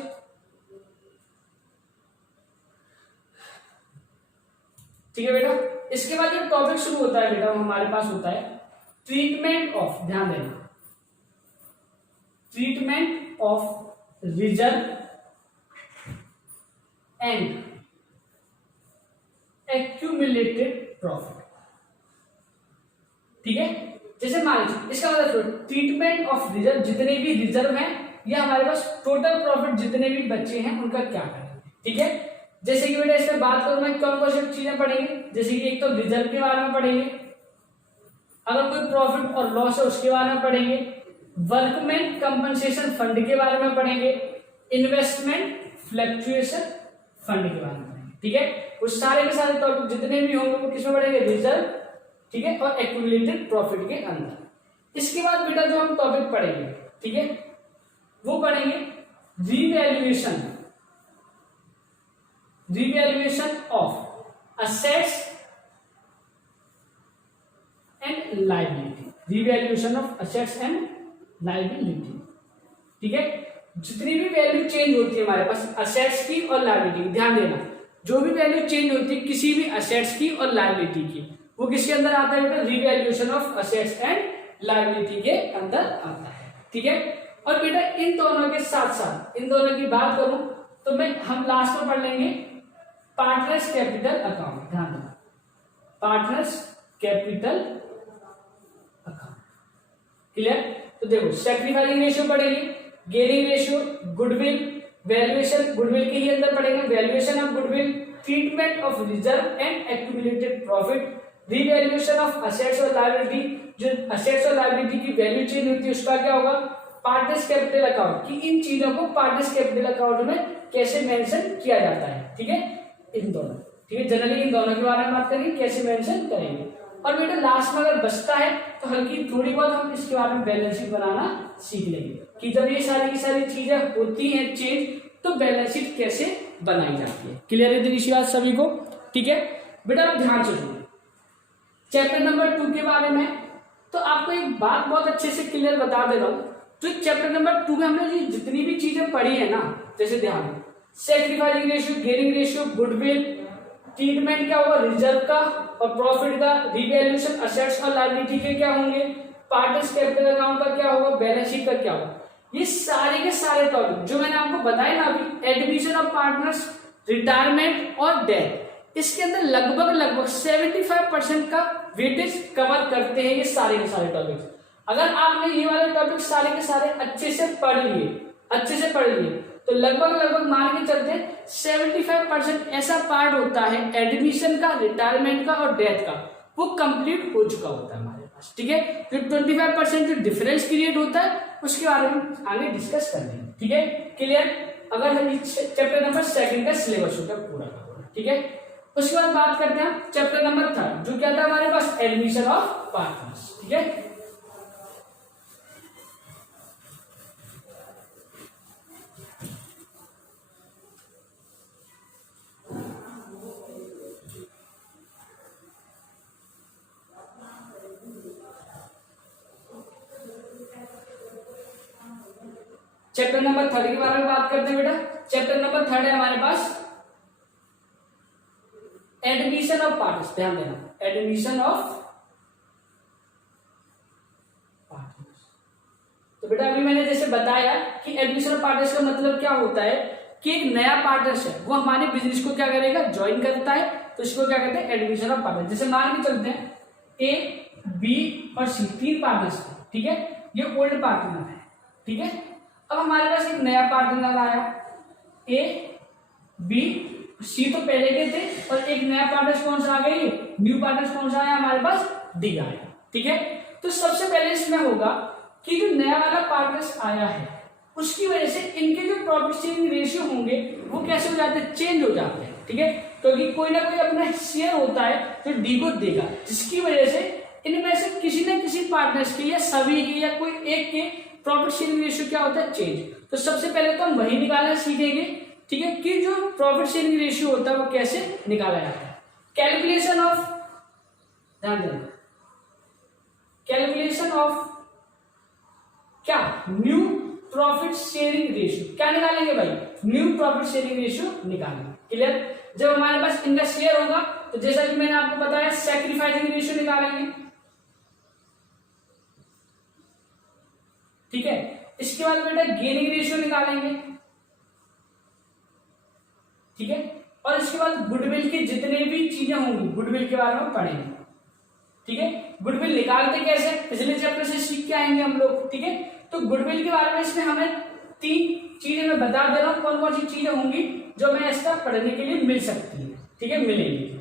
ठीक है बेटा, इसके बाद जब टॉपिक शुरू होता है बेटा हमारे पास होता है ट्रीटमेंट ऑफ, ध्यान देना, treatment of reserve and accumulated profit. ठीक है, जैसे मान लीजिए इसका मतलब ट्रीटमेंट ऑफ रिजर्व, जितने भी रिजर्व हैं या हमारे पास टोटल प्रॉफिट जितने भी बचे हैं उनका क्या करेंगे, ठीक है। जैसे कि बेटा इसमें बात करूं मैं कौन कौन सी चीजें पढ़ेंगे, जैसे कि एक तो रिजर्व के बारे में पढ़ेंगे, अगर कोई प्रॉफिट और लॉस है उसके बारे में पढ़ेंगे, वर्कमैन कंपनसेशन फंड के बारे में पढ़ेंगे, इन्वेस्टमेंट फ्लक्चुएशन फंड के बारे में पढ़ेंगे, ठीक है। उस सारे के सारे टॉपिक जितने भी होंगे वो किसमें पढ़ेंगे, रिजर्व, ठीक है, और एक्यूमुलेटेड प्रॉफिट के अंदर। इसके बाद बेटा जो हम टॉपिक पढ़ेंगे, ठीक है, वो पढ़ेंगे revaluation, revaluation of assets and liability, revaluation of assets and liability, ठीक है। जितनी भी वैल्यू चेंज होती है हमारे पास असेट्स की और लायबिलिटी, ध्यान देना जो भी वैल्यू चेंज होती है किसी भी असेट्स की और लायबिलिटी की, वो किसके अंदर आता है बेटा, revaluation of assets and liability के अंदर आता है, ठीक है। और बेटा इन दोनों के साथ साथ इन दोनों की बात करूं तो हम लास्ट में पढ़ लेंगे पार्टनर्स कैपिटल अकाउंट, ध्यान देना पार्टनर्स कैपिटल अकाउंट, क्लियर। तो देखो सैक्रिफाइसिंग रेशियो पढ़ेंगे, gearing ratio, goodwill valuation, goodwill के ही अंदर पढ़ेंगे valuation of goodwill, treatment of reserve and accumulated profit, revaluation of assets और लायबिलिटी, जो असेट्स और लायबिलिटी की वैल्यू चेंज होती है उसका क्या होगा, पार्टनर्स कैपिटल अकाउंट, कि इन चीजों को पार्टनर्स कैपिटल अकाउंट में कैसे मेंशन किया जाता है, ठीक है, इन दोनों, ठीक है। जनरली इन दोनों के बारे में बात करेंगे कैसे मेंशन करेंगे। और बेटा लास्ट में अगर बचता है तो हल्की थोड़ी बहुत हम इसके बारे में बैलेंस शीट बनाना सीख लेंगे कि जब ये सारी की सारी चीजें होती हैं चेंज तो बैलेंस शीट कैसे बनाई जाती है। क्लियर है दिनेश बात सभी को, ठीक है। बेटा आप ध्यान से सुनिए चैप्टर नंबर 2 के बारे में, तो आपको एक बात बहुत अच्छे से क्लियर बता दे रहा हूं। तो चैप्टर नंबर 2 में हमने जितनी भी चीजें पढ़ी है ना, जैसे ध्यान sacrificing ratio, gearing ratio, goodwill, treatment क्या होगा रिजर्व का और प्रॉफिट का, रिवैल्यूएशन असेट्स और लायबिलिटी के क्या होंगे, पार्टनर्स कैपिटल अकाउंट का क्या होगा, बैलेंस शीट का क्या होगा, ये सारे के सारे टॉपिक जो मैंने आपको बताया ना अभी, एडमिशन ऑफ पार्टनर्स, रिटायरमेंट और डेथ, इसके अंदर लगभग 75% का वेटेज कवर करते हैं ये सारे के सारे टॉपिक्स। अगर आपने ये वाले टॉपिक सारे के सारे अच्छे से पढ़ लिए तो लगभग मान के चलते 75% ऐसा पार्ट होता है एडमिशन का, रिटायरमेंट का और डेथ का, वो कंप्लीट हो चुका होता है हमारे पास, ठीक है। जो 25% जो डिफरेंस क्रिएट होता है उसके बारे में आगे डिस्कस कर लेंगे, ठीक है, क्लियर। अगर हम चैप्टर नंबर 2 का सिलेबस होता है पूरा का पूरा, ठीक है। उसके बाद बात करते हैं चैप्टर नंबर 3 जो क्या था हमारे पास, एडमिशन ऑफ पार्टनर्स, ठीक है। चैप्टर नंबर 3 के बारे में बात करते हैं बेटा। चैप्टर नंबर 3 है हमारे पास एडमिशन ऑफ पार्टनर्स, ध्यान देना एडमिशन ऑफ पार्टनर्स। तो बेटा अभी मैंने जैसे बताया कि एडमिशन ऑफ पार्टनर्स का मतलब क्या होता है कि एक नया पार्टनर्स है वो हमारे बिजनेस को क्या करेगा, ज्वाइन करता है, तो इसको क्या कहते हैं एडमिशन ऑफ पार्टनर्स। जैसे मान के चलते हैं ए, बी और सी 3 पार्टनर्स, ठीक है, ये ओल्ड पार्टनर है, ठीक है। अब हमारे पास एक नया पार्टनर आया, ए, बी, सी तो पहले के थे और एक नया पार्टनर कौन सा आ गया, न्यू पार्टनर कौन सा आया हमारे पास, डी आया, ठीक है। तो सबसे पहले इसमें होगा कि जो नया वाला पार्टनर आया है उसकी वजह से इनके जो प्रॉफिट शेयरिंग रेशियो होंगे वो कैसे हो जाते हैं, चेंज हो जाते हैं, ठीक है। क्योंकि कोई ना कोई अपना शेयर होता है जो डी को देगा, जिसकी वजह से इनमें से किसी न किसी पार्टनर्स के या सभी के या कोई एक के प्रॉफिट शेयरिंग रेशियो क्या होता है, चेंज। तो सबसे पहले तो हम वही निकालना सीखेंगे, ठीक है, कि जो प्रॉफिट शेयरिंग रेशियो होता है वो कैसे निकाला जाता है। कैलकुलेशन ऑफ, ध्यान देना, कैलकुलेशन ऑफ क्या, न्यू प्रॉफिट शेयरिंग रेशियो, क्या निकालेंगे भाई, न्यू प्रॉफिट शेयरिंग रेशियो निकालेंगे, क्लियर। जब हमारे पास इनका शेयर होगा तो जैसा कि मैंने आपको बताया सैक्रिफाइसिंग रेशियो निकालेंगे, ठीक है। इसके बाद बेटा गेनिंग रेशियो निकालेंगे, ठीक है। और इसके बाद गुडविल की जितने भी चीजें होंगी गुडविल के बारे में पढ़ेंगे, ठीक है। गुडविल निकालते कैसे, पिछले चैप्टर से सीख के आएंगे हम लोग, ठीक है। तो गुडविल के बारे में इसमें हमें 3 चीजें मैं बता दे रहा हूँ, कौन कौन सी चीजें होंगी जो हमें इसका पढ़ने के लिए मिल सकती है, ठीक है, मिलेंगी,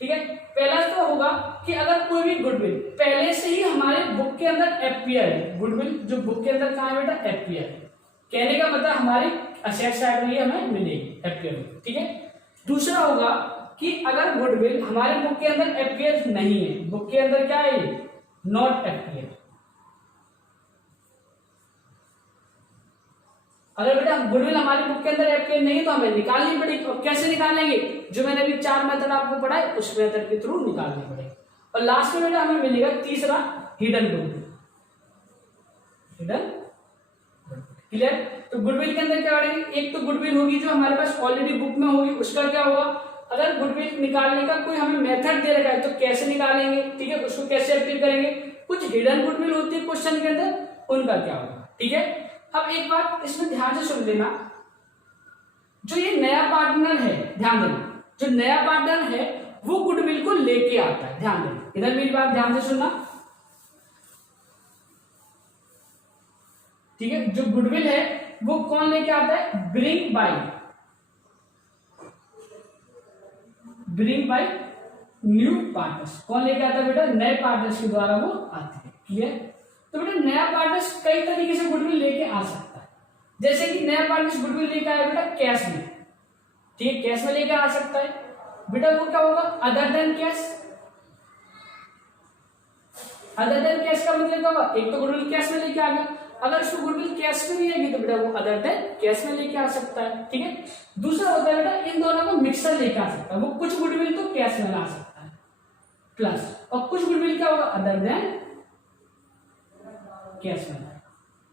ठीक है। पहला तो होगा कि अगर कोई भी गुडविल पहले से ही हमारे बुक के अंदर अपीयर है, गुडविल जो बुक के अंदर कहाँ है बेटा, अपीयर है, कहने का मतलब हमारी असेट साइड में हमें मिलेगी अपीयर, ठीक है। दूसरा होगा कि अगर गुडविल हमारे बुक के अंदर अपीयर नहीं है, बुक के अंदर क्या है, नॉट अपीयर, अगर बेटा गुडविल हमारी बुक के अंदर अपीयर नहीं है तो हमें निकालनी पड़ेगी। और कैसे निकालेंगे, जो मैंने अभी 4 मेथड आपको पढ़ाए उस मेथड के थ्रू निकालनी पड़ेगी। और लास्ट में बेटा हमें मिलेगा तीसरा हिडन गुडविल, हिडन, क्लियर। तो गुडविल के अंदर क्या करेंगे, एक तो गुडविल होगी जो हमारे पास ऑलरेडी बुक में होगी, उसका क्या होगा, अगर गुडविल निकालने का कोई हमें मेथड दे रखा है तो कैसे निकालेंगे, ठीक है, उसको कैसे अपीयर करेंगे। कुछ हिडन गुडविल होती है क्वेश्चन के अंदर, उनका क्या होगा, ठीक है। अब एक बात इसमें ध्यान से सुन लेना, जो ये नया पार्टनर है, ध्यान देना, जो नया पार्टनर है वो गुडविल को लेके आता है, ध्यान देना, इधर मेरी बात ध्यान से सुनना, ठीक है। जो गुडविल है वो कौन लेके आता है, ब्रिंग बाय न्यू पार्टनर्स, कौन लेके आता है बेटा, नए पार्टनर्स के द्वारा वो आते हैं, क्लियर। तो बेटा नया पार्टनर्स कई तरीके से गुडविल लेके आ सकता है, जैसे कि नया पार्टनर्स गुडविल लेके आया बेटा कैश में, ठीक है, कैश में लेके आ सकता है बेटा, वो क्या होगा, other than cash. Other than cash का मतलब क्या होगा, एक तो गुडविल कैश में लेके आ गया, अगर उसको गुडविल कैश में नहीं आएगी तो बेटा वो अदर देन कैश में लेके आ सकता है, ठीक है। दूसरा होता है बेटा इन दोनों को मिक्सर लेके आ सकता है, वो कुछ गुडविल तो कैश में ला सकता है प्लस, और कुछ गुडविल क्या होगा, अदर देन कैश में,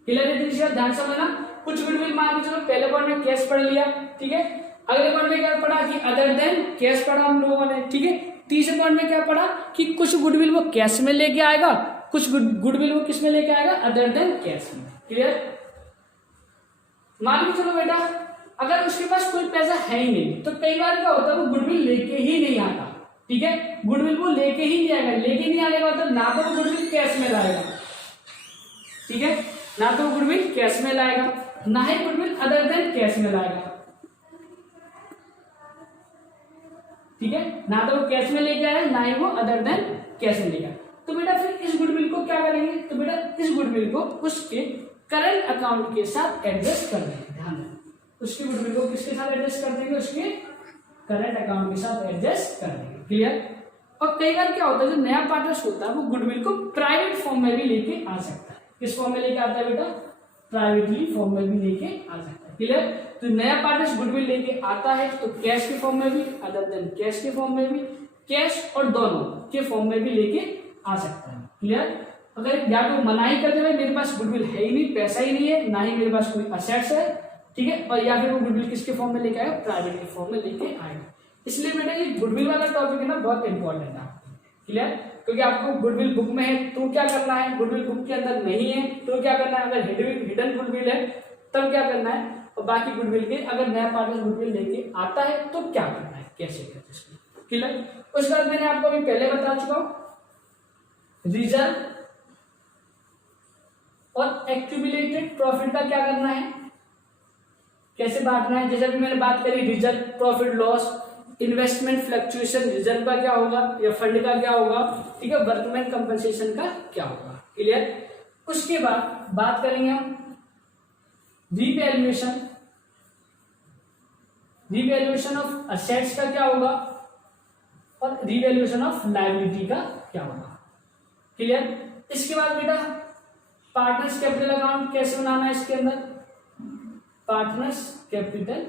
क्लियर है। ध्यान से समझना, कुछ गुडविल मान के चलो पहले पॉइंट में कैश पढ़ लिया, ठीक है, अगले पॉइंट में क्या पढ़ा कि अदर देन कैश पढ़ा हम लोगों ने, ठीक है। तीसरे पॉइंट में क्या पढ़ा कि कुछ गुडविल वो कैश में लेके आएगा, कुछ गुडविल वो किस में लेके आएगा, अदर देन कैश में, क्लियर। मान के चलो बेटा अगर उसके पास कोई पैसा है ही नहीं तो कई बार क्या होता है वो गुडविल लेके ही नहीं आता, ठीक है, गुडविल वो लेके ही नहीं आएगा, लेके नहीं आने का मतलब ना तो वो गुडविल कैश में लाएगा, ठीक है, ना तो गुडविल कैश में लाएगा, ना ही गुडविल अदर देन कैश में लाएगा, ठीक है, ना तो वो कैश में लेके आया, ना ही वो अदर देन कैश में लेगा। तो बेटा फिर इस गुडविल को क्या करेंगे, तो बेटा इस गुडविल को उसके करंट अकाउंट के साथ एडजस्ट कर देंगे, ध्यान दें, उसके गुडविल को किसके साथ एडजस्ट कर देंगे, उसके करंट अकाउंट के साथ एडजस्ट कर देंगे, क्लियर। और कई बार क्या होता है जो नया पार्टनर्स होता है वो गुडविल को प्राइवेट फॉर्म में भी लेके आ सकता है, किस फॉर्म में लेके आता है बेटा, प्राइवेटली फॉर्म में भी लेके आ सकता है, क्लियर। तो नया पार्टनर्स गुडविल लेके आता है तो कैश के फॉर्म में भी, अदर देन कैश के फॉर्म में भी, कैश और दोनों के फॉर्म में भी लेके आ सकता है, क्लियर। अगर या तो मनाही करते हुए मेरे पास गुडविल है ही नहीं, पैसा ही नहीं है, ना ही मेरे पास कोई असेट्स है, ठीक है, और या फिर वो गुडविल किसके फॉर्म में लेके आएगा, प्राइवेट के फॉर्म में लेके आएगा। इसलिए बेटा ये गुडविल वाला टॉपिक है ना बहुत इंपॉर्टेंट है, क्लियर, क्योंकि आपको गुडविल बुक में है तो क्या करना है, गुडविल बुक के अंदर नहीं है तो क्या करना है, अगर हिडन गुडविल है तब क्या करना है, और बाकी गुडविल के अगर नया पार्टनर गुडविल लेके आता है तो क्या करना है, कैसे करना है, क्लियर। उसके बाद मैंने आपको अभी पहले बता चुका हूं रिजर्व और एक्यूमुलेटेड प्रॉफिट का क्या करना है, कैसे बांटना है। जैसे अभी मैंने बात करी reserve profit loss, investment fluctuation reserve का क्या होगा या फंड का क्या होगा, ठीक है, वर्कमैन कंपनसेशन का क्या होगा, क्लियर। उसके बाद बात करेंगे हम रिवैल्यूएशन ऑफ असेट्स का क्या होगा और रिवैल्यूएशन ऑफ लायबिलिटी का क्या होगा, क्लियर। इसके बाद बेटा पार्टनर्स कैपिटल अकाउंट कैसे बनाना है, इसके अंदर पार्टनर्स कैपिटल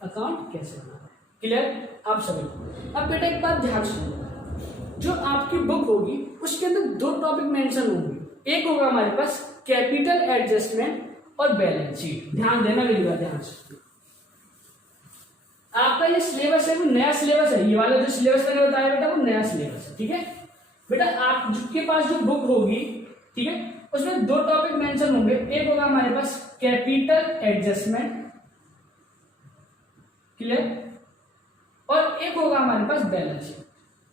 अकाउंट कैसे बनाना है, क्लियर आप सभी। अब बेटा एक बात ध्यान सुनो, जो आपकी बुक होगी उसके अंदर 2 टॉपिक मेंशन होंगे, एक होगा हमारे पास कैपिटल एडजस्टमेंट और बैलेंस शीट, ध्यान देना मेरी बात ध्यान से। आपका ये सिलेबस है वो नया सिलेबस है, ये वाला जो सिलेबस मैंने बताया बेटा वो नया सिलेबस है, ठीक है बेटा। आपके पास जो बुक होगी, ठीक है, उसमें 2 टॉपिक मेंशन होंगे, एक होगा हमारे पास कैपिटल एडजस्टमेंट, क्लियर, और एक होगा हमारे पास बैलेंस शीट।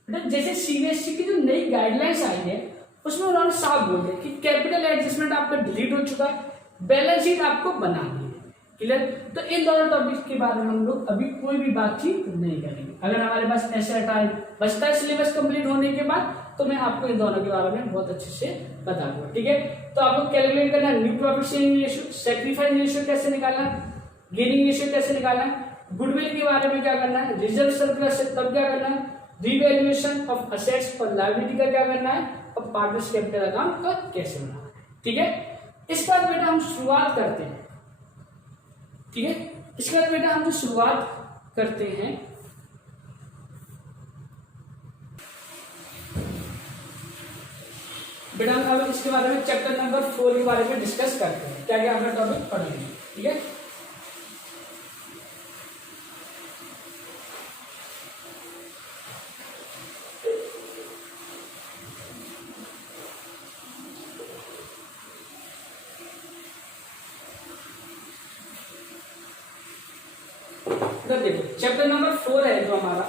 बेटा जैसे सीबीएसई की जो नई गाइडलाइंस आई है उसमें उन्होंने साफ बोल दिया कि कैपिटल एडजस्टमेंट आपका डिलीट हो चुका है, बैलेंस शीट आपको बनानी है। क्लियर? तो इन दोनों टॉपिक के बारे में हम लोग अभी कोई भी बातचीत नहीं करेंगे। अगर हमारे पास ऐसा टाइम बचता है सिलेबस कंप्लीट होने के बाद तो मैं आपको इन दोनों के बारे में बहुत अच्छे से बता दूंगा। ठीक है? तो आपको कैलकुलेट करना है new profit sharing ratio, sacrifice ratio कैसे निकालना, गेनिंग रेशियो कैसे निकालना, गुडविल के बारे में क्या करना है, रिजर्व सरप्लस तब क्या करना है, रिवैल्यूएशन ऑफ असेट्स और लायबिलिटी का क्या करना है, और पार्टनर्स कैपिटल अकाउंट का कैसे बनाना है। ठीक है? इसके बाद बेटा हम शुरुआत करते हैं। ठीक है? इसके बाद बेटा हम जो शुरुआत करते हैं बेटा हम अब इसके बारे में चैप्टर नंबर 4 के बारे में डिस्कस करते हैं, क्या क्या अपना टॉपिक पढ़ेंगे। ठीक है? देखो चैप्टर नंबर 4 है जो हमारा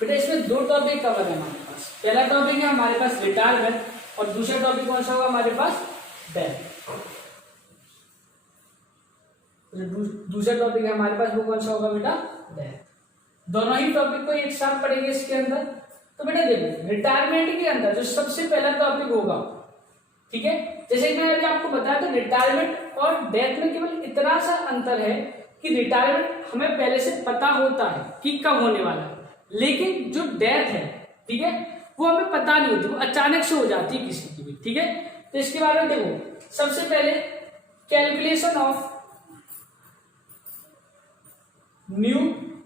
बेटा, इसमें दो टॉपिक कवर है हमारे पास। पहला टॉपिक है हमारे पास रिटायरमेंट और दूसरा टॉपिक कौन सा होगा हमारे पास, डेथ। दूसरा टॉपिक है हमारे पास वो कौन सा होगा बेटा, डेथ। दोनों ही टॉपिक को एक साथ पढ़ेंगे इसके अंदर। तो बेटा देखो रिटायरमेंट के अंदर जो सबसे पहला टॉपिक होगा, ठीक है, जैसे मैंने अभी आपको बताया तो रिटायरमेंट और डेथ में केवल इतना सा अंतर है कि रिटायरमेंट हमें पहले से पता होता है कि कब होने वाला है, लेकिन जो डेथ है, ठीक है, वो हमें पता नहीं होती, वो अचानक से हो जाती है किसी की भी। ठीक है? तो इसके बारे में देखो सबसे पहले calculation of new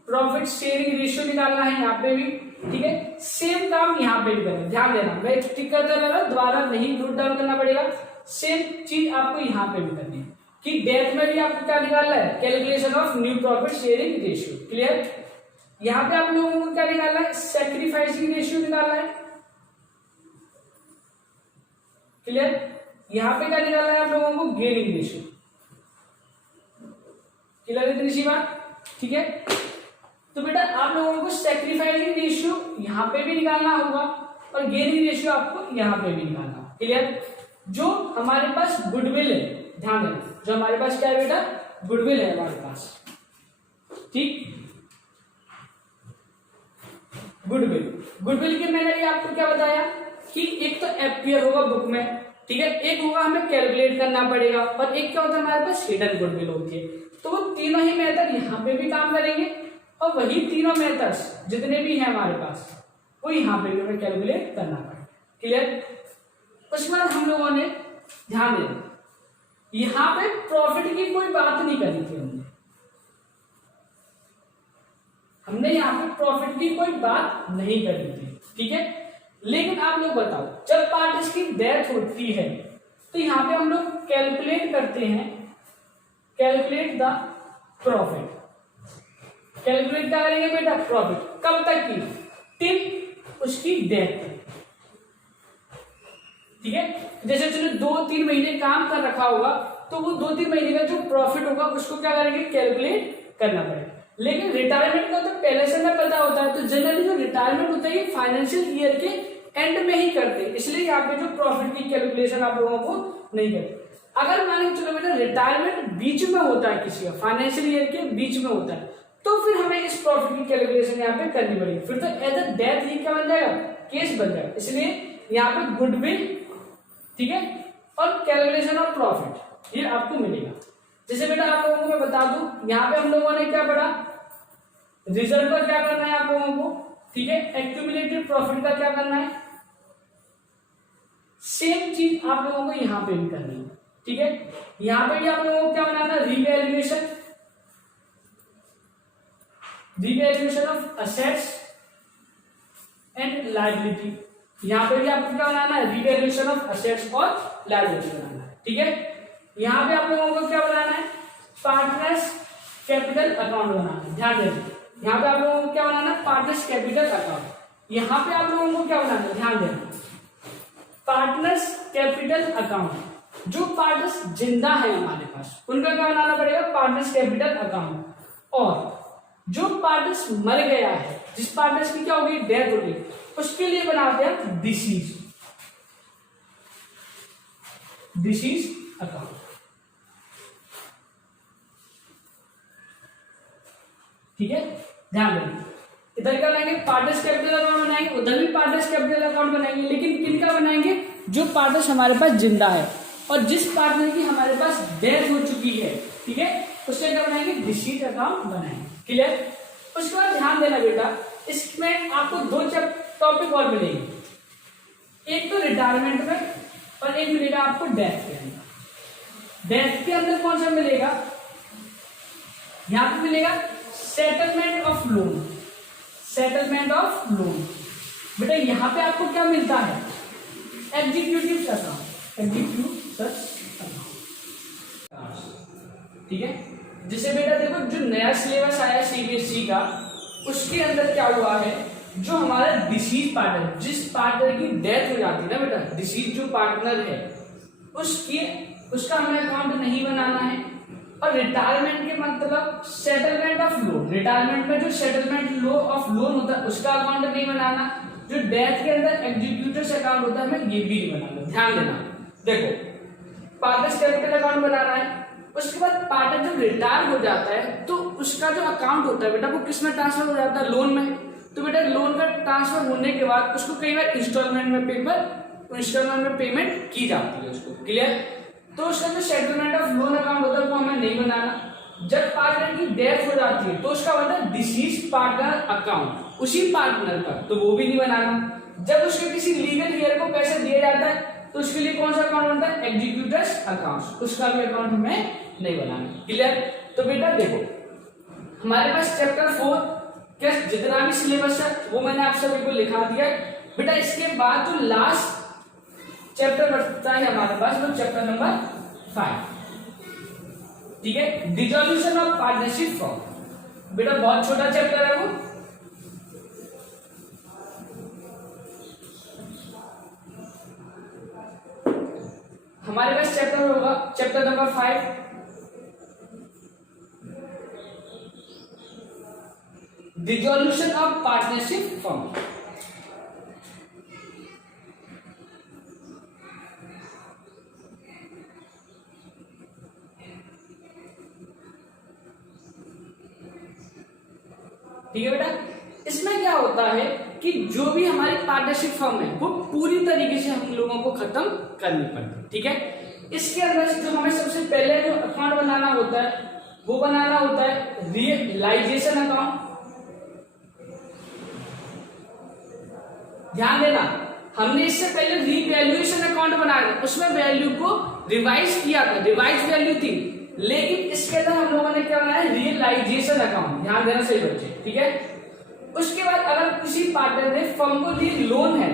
profit sharing ratio निकालना है यहाँ पे भी। ठीक है? सेम काम यहाँ पे भी करना, ध्यान देना, मैं टिक करता रहा, दोबारा नहीं नोट डाउन करना पड़ेगा। सेम चीज आपको यहाँ पे भी करनी है कि डेथ में भी आपको क्या निकालना है, calculation of new profit sharing ratio. Clear? यहां पे आप लोगों को क्या निकालना है, सैक्रिफाइसिंग रेशियो निकालना है। क्लियर? यहां पे क्या निकालना है आप लोगों को, गेनिंग रेशियो। क्लियर है इतनी सी बात? ठीक है? तो बेटा आप लोगों को सैक्रिफाइसिंग रेशियो यहां पे भी निकालना होगा और गेनिंग रेशियो आपको यहां पे भी निकालना होगा। क्लियर? जो हमारे पास गुडविल है, ध्यान देना, जो हमारे पास क्या है बेटा, गुडविल है हमारे पास। ठीक? गुडविल के मैंने भी आपको क्या बताया कि एक तो एफपीआर होगा बुक में, ठीक है, एक होगा हमें कैलकुलेट करना पड़ेगा, और एक क्या होता है हमारे पास हिडन गुडविल होती है। तो वो तीनों ही मेथड यहाँ पे भी काम करेंगे और वही तीनों मेथड्स जितने भी हैं हमारे पास वो यहाँ पे भी हमें कैलकुलेट करना पड़ेगा। क्लियर? उसके बाद हम लोगों ने ध्यान देना, यहाँ पे प्रॉफिट की कोई बात नहीं करी थी हमने यहाँ पे प्रॉफिट की कोई बात नहीं करी थी। ठीक है? लेकिन आप लोग बताओ, जब पार्टीज की डेथ होती है तो यहाँ पे हम लोग कैलकुलेट करते हैं, कैलकुलेट द प्रॉफिट। कैलकुलेट क्या करेंगे बेटा, प्रॉफिट, कब तक की, टिल उसकी डेथ। ठीक है? जैसे चलो 2-3 महीने काम कर रखा होगा तो वो 2-3 महीने का जो प्रॉफिट होगा उसको क्या करेंगे, कैलकुलेट करना पड़ेगा। लेकिन रिटायरमेंट का तो पहले से ना पता होता है, तो जनरली जो रिटायरमेंट होता है ये फाइनेंशियल ईयर के एंड में ही करते हैं, इसलिए यहाँ पे जो प्रॉफिट की कैलकुलेशन आप लोगों को नहीं करते। अगर मान के चलो बेटा रिटायरमेंट बीच में होता है, किसी का फाइनेंशियल ईयर के बीच में होता है, तो फिर हमें इस प्रॉफिट की कैलकुलेशन यहाँ पे करनी पड़ेगी, फिर तो एज अ डेथ ही क्या बन जाएगा, केस बन जाएगा। इसलिए यहाँ पे गुडविल, ठीक है, और कैलकुलेशन ऑफ प्रॉफिट ये आपको मिलेगा। जैसे बेटा आप लोगों को मैं बता दूं, यहाँ पे हम लोगों ने क्या पढ़ा, रिजल्ट का क्या करना है आप लोगों को, ठीक है, एक्यूमुलेटेड प्रॉफिट का क्या करना है, सेम चीज आप लोगों को यहाँ पे भी करनी है। ठीक है? यहाँ पे भी आप लोगों को क्या बनाना है, revaluation, revaluation of assets and liability. यहाँ पे भी आपको क्या बनाना है, रिवैल्यूएशन ऑफ असेट्स और लायबिलिटी बनाना है। ठीक है? यहाँ पे आप लोगों को क्या बनाना है, पार्टनर्स कैपिटल अकाउंट बनाना है। ध्यान देना, यहाँ पे आप लोगों को क्या बनाना है, पार्टनर्स कैपिटल अकाउंट। यहाँ पे आप लोगों को क्या बनाना है, ध्यान देना, पार्टनर्स कैपिटल अकाउंट। जो पार्टनर्स जिंदा है हमारे पास उनका क्या बनाना पड़ेगा, पार्टनर्स कैपिटल अकाउंट। और जो पार्टनर्स मर गया है, जिस पार्टनर्स की क्या होगी, डेथ होगी, उसके लिए बनाते हैं डिसीज अकाउंट। ठीक है, ध्यान देना। इधर क्या बनाएंगे, पार्टनर्स कैपिटल अकाउंट बनाएंगे, उधर भी पार्टनर्स कैपिटल अकाउंट बनाएंगे, लेकिन किनका बनाएंगे, जो पार्टनर्स हमारे पास जिंदा है और जिस पार्टनर की हमारे पास डेथ हो चुकी है, ठीक है, उससे क्या बनाएंगे, डिसीज अकाउंट बनाएंगे। क्लियर। उसके बाद ध्यान देना बेटा, इसमें आपको दो टॉपिक और मिलेंगे, एक तो रिटायरमेंट में और एक मिलेगा आपको डेथ के अंदर। डेथ के अंदर कौन सा मिलेगा, यहां पे मिलेगा settlement of loan. Settlement of loan बेटा यहां पे आपको क्या मिलता है, एग्जीक्यूटिव अकाउंट, एग्जीक्यूटिव अकाउंट। ठीक है, जिसे बेटा देखो जो नया सिलेबस आया सीबीएसई का, उसके अंदर क्या हुआ है, जो हमारा डिसीज पार्टनर, जिस पार्टनर की डेथ हो जाती है ना बेटा, डिसीज जो पार्टनर है उसका हमें अकाउंट नहीं बनाना है। और रिटायरमेंट के मतलब सेटलमेंट ऑफ लोन, रिटायरमेंट में जो सेटलमेंट लो ऑफ लोन होता है उसका अकाउंट नहीं बनाना। जो डेथ के अंदर एग्जीक्यूटिव अकाउंट होता है हमें ये भी नहीं बनाना। ध्यान देना, देखो पार्टनर्स कैपिटल अकाउंट बनाना है, उसके बाद पार्टनर जब रिटायर हो जाता है तो उसका जो अकाउंट होता है बेटा वो किस में ट्रांसफर हो जाता है, लोन में। तो बेटा लोन का ट्रांसफर होने के बाद उसको कई बार इंस्टॉलमेंट में पेमेंट की जाती है उसको। क्लियर। तो उसका जो सेटलमेंट ऑफ लोन अकाउंट होता है वो हमें नहीं बनाना। जब पार्टनर की डेथ हो जाती है तो उसका बनता है डिसीज पार्टनर अकाउंट, उसी पार्टनर का, तो वो भी नहीं बनाना। जब उसके किसी लीगल हेयर को पैसे दिया जाता है तो उसके लिए कौन सा अकाउंट बनता है, एग्जीक्यूटर्स अकाउंट, उसका भी अकाउंट हमें नहीं बनाना। क्लियर। तो बेटा देखो हमारे पास चैप्टर 4 क्या जितना भी सिलेबस है वो मैंने आप सभी को लिखा दिया बेटा। इसके बाद जो लास्ट चैप्टर बचता है हमारे पास वो चैप्टर नंबर 5, ठीक है, डिसॉल्यूशन ऑफ पार्टनरशिप फॉर्म। बेटा बहुत छोटा चैप्टर है वो, हमारे पास चैप्टर होगा chapter number 5 dissolution of partnership form. ठीक है बेटा, इसमें क्या होता है कि जो भी हमारी पार्टनरशिप फर्म है वो पूरी तरीके से हम लोगों को खत्म करनी पड़ती है। ठीक है, इसके अंदर जो हमें सबसे पहले जो अकाउंट बनाना होता है वो बनाना होता है रियलाइजेशन अकाउंट। ध्यान देना, हमने इससे पहले रीवैल्यूएशन अकाउंट बनाया था, उसमें वैल्यू को रिवाइज किया था, रिवाइज वैल्यू थी, लेकिन इसके अंदर हम लोगों ने क्या बनाया, रियलाइजेशन अकाउंट। ध्यान देना सही बच्चे। ठीक है, उसके बाद अगर किसी पार्टनर ने फर्म को लिए लोन है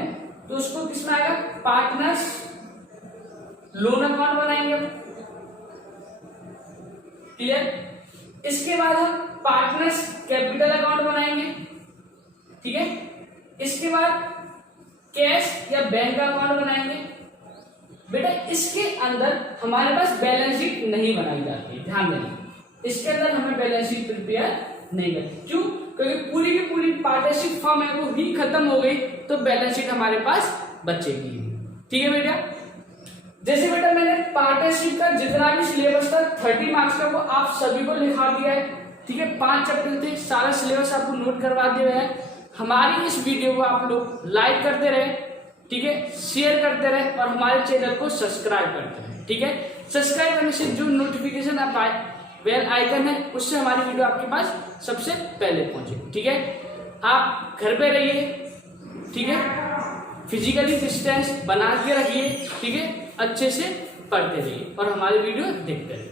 तो उसको किसमें आएगा, पार्टनर्स लोन अकाउंट बनाएंगे। क्लियर। इसके बाद हम पार्टनर्स कैपिटल अकाउंट बनाएंगे। ठीक है, इसके बाद कैश या बैंक अकाउंट बनाएंगे। बेटा इसके अंदर हमारे पास बैलेंस शीट नहीं बनाई जाती है, ध्यान देना, इसके अंदर हमें बैलेंस शीट प्रिपेयर नहीं करती। क्यों, क्योंकि पूरी की पूरी पार्टनरशिप फर्म है वो ही खत्म हो गई तो बैलेंस शीट हमारे पास बचेगी। ठीक है बेटा, जैसे बेटा मैंने पार्टनरशिप का जितना भी सिलेबस था 30 मार्क्स का वो आप सभी को लिखा दिया है। ठीक है, 5 चैप्टर थे, सारा सिलेबस आपको नोट करवा दिया है। हमारी इस वीडियो को आप लोग लाइक करते रहे, ठीक है, शेयर करते रहे और हमारे चैनल को सब्सक्राइब करते रहे। ठीक है, सब्सक्राइब करने से जो नोटिफिकेशन आप आए बेल आइकन है उससे हमारी वीडियो आपके पास सबसे पहले पहुंचेगी। ठीक है, आप घर पे रहिए, ठीक है, फिजिकली डिस्टेंस बना के रखिए, ठीक है, अच्छे से पढ़ते रहिए और हमारी वीडियो देखते रहिए।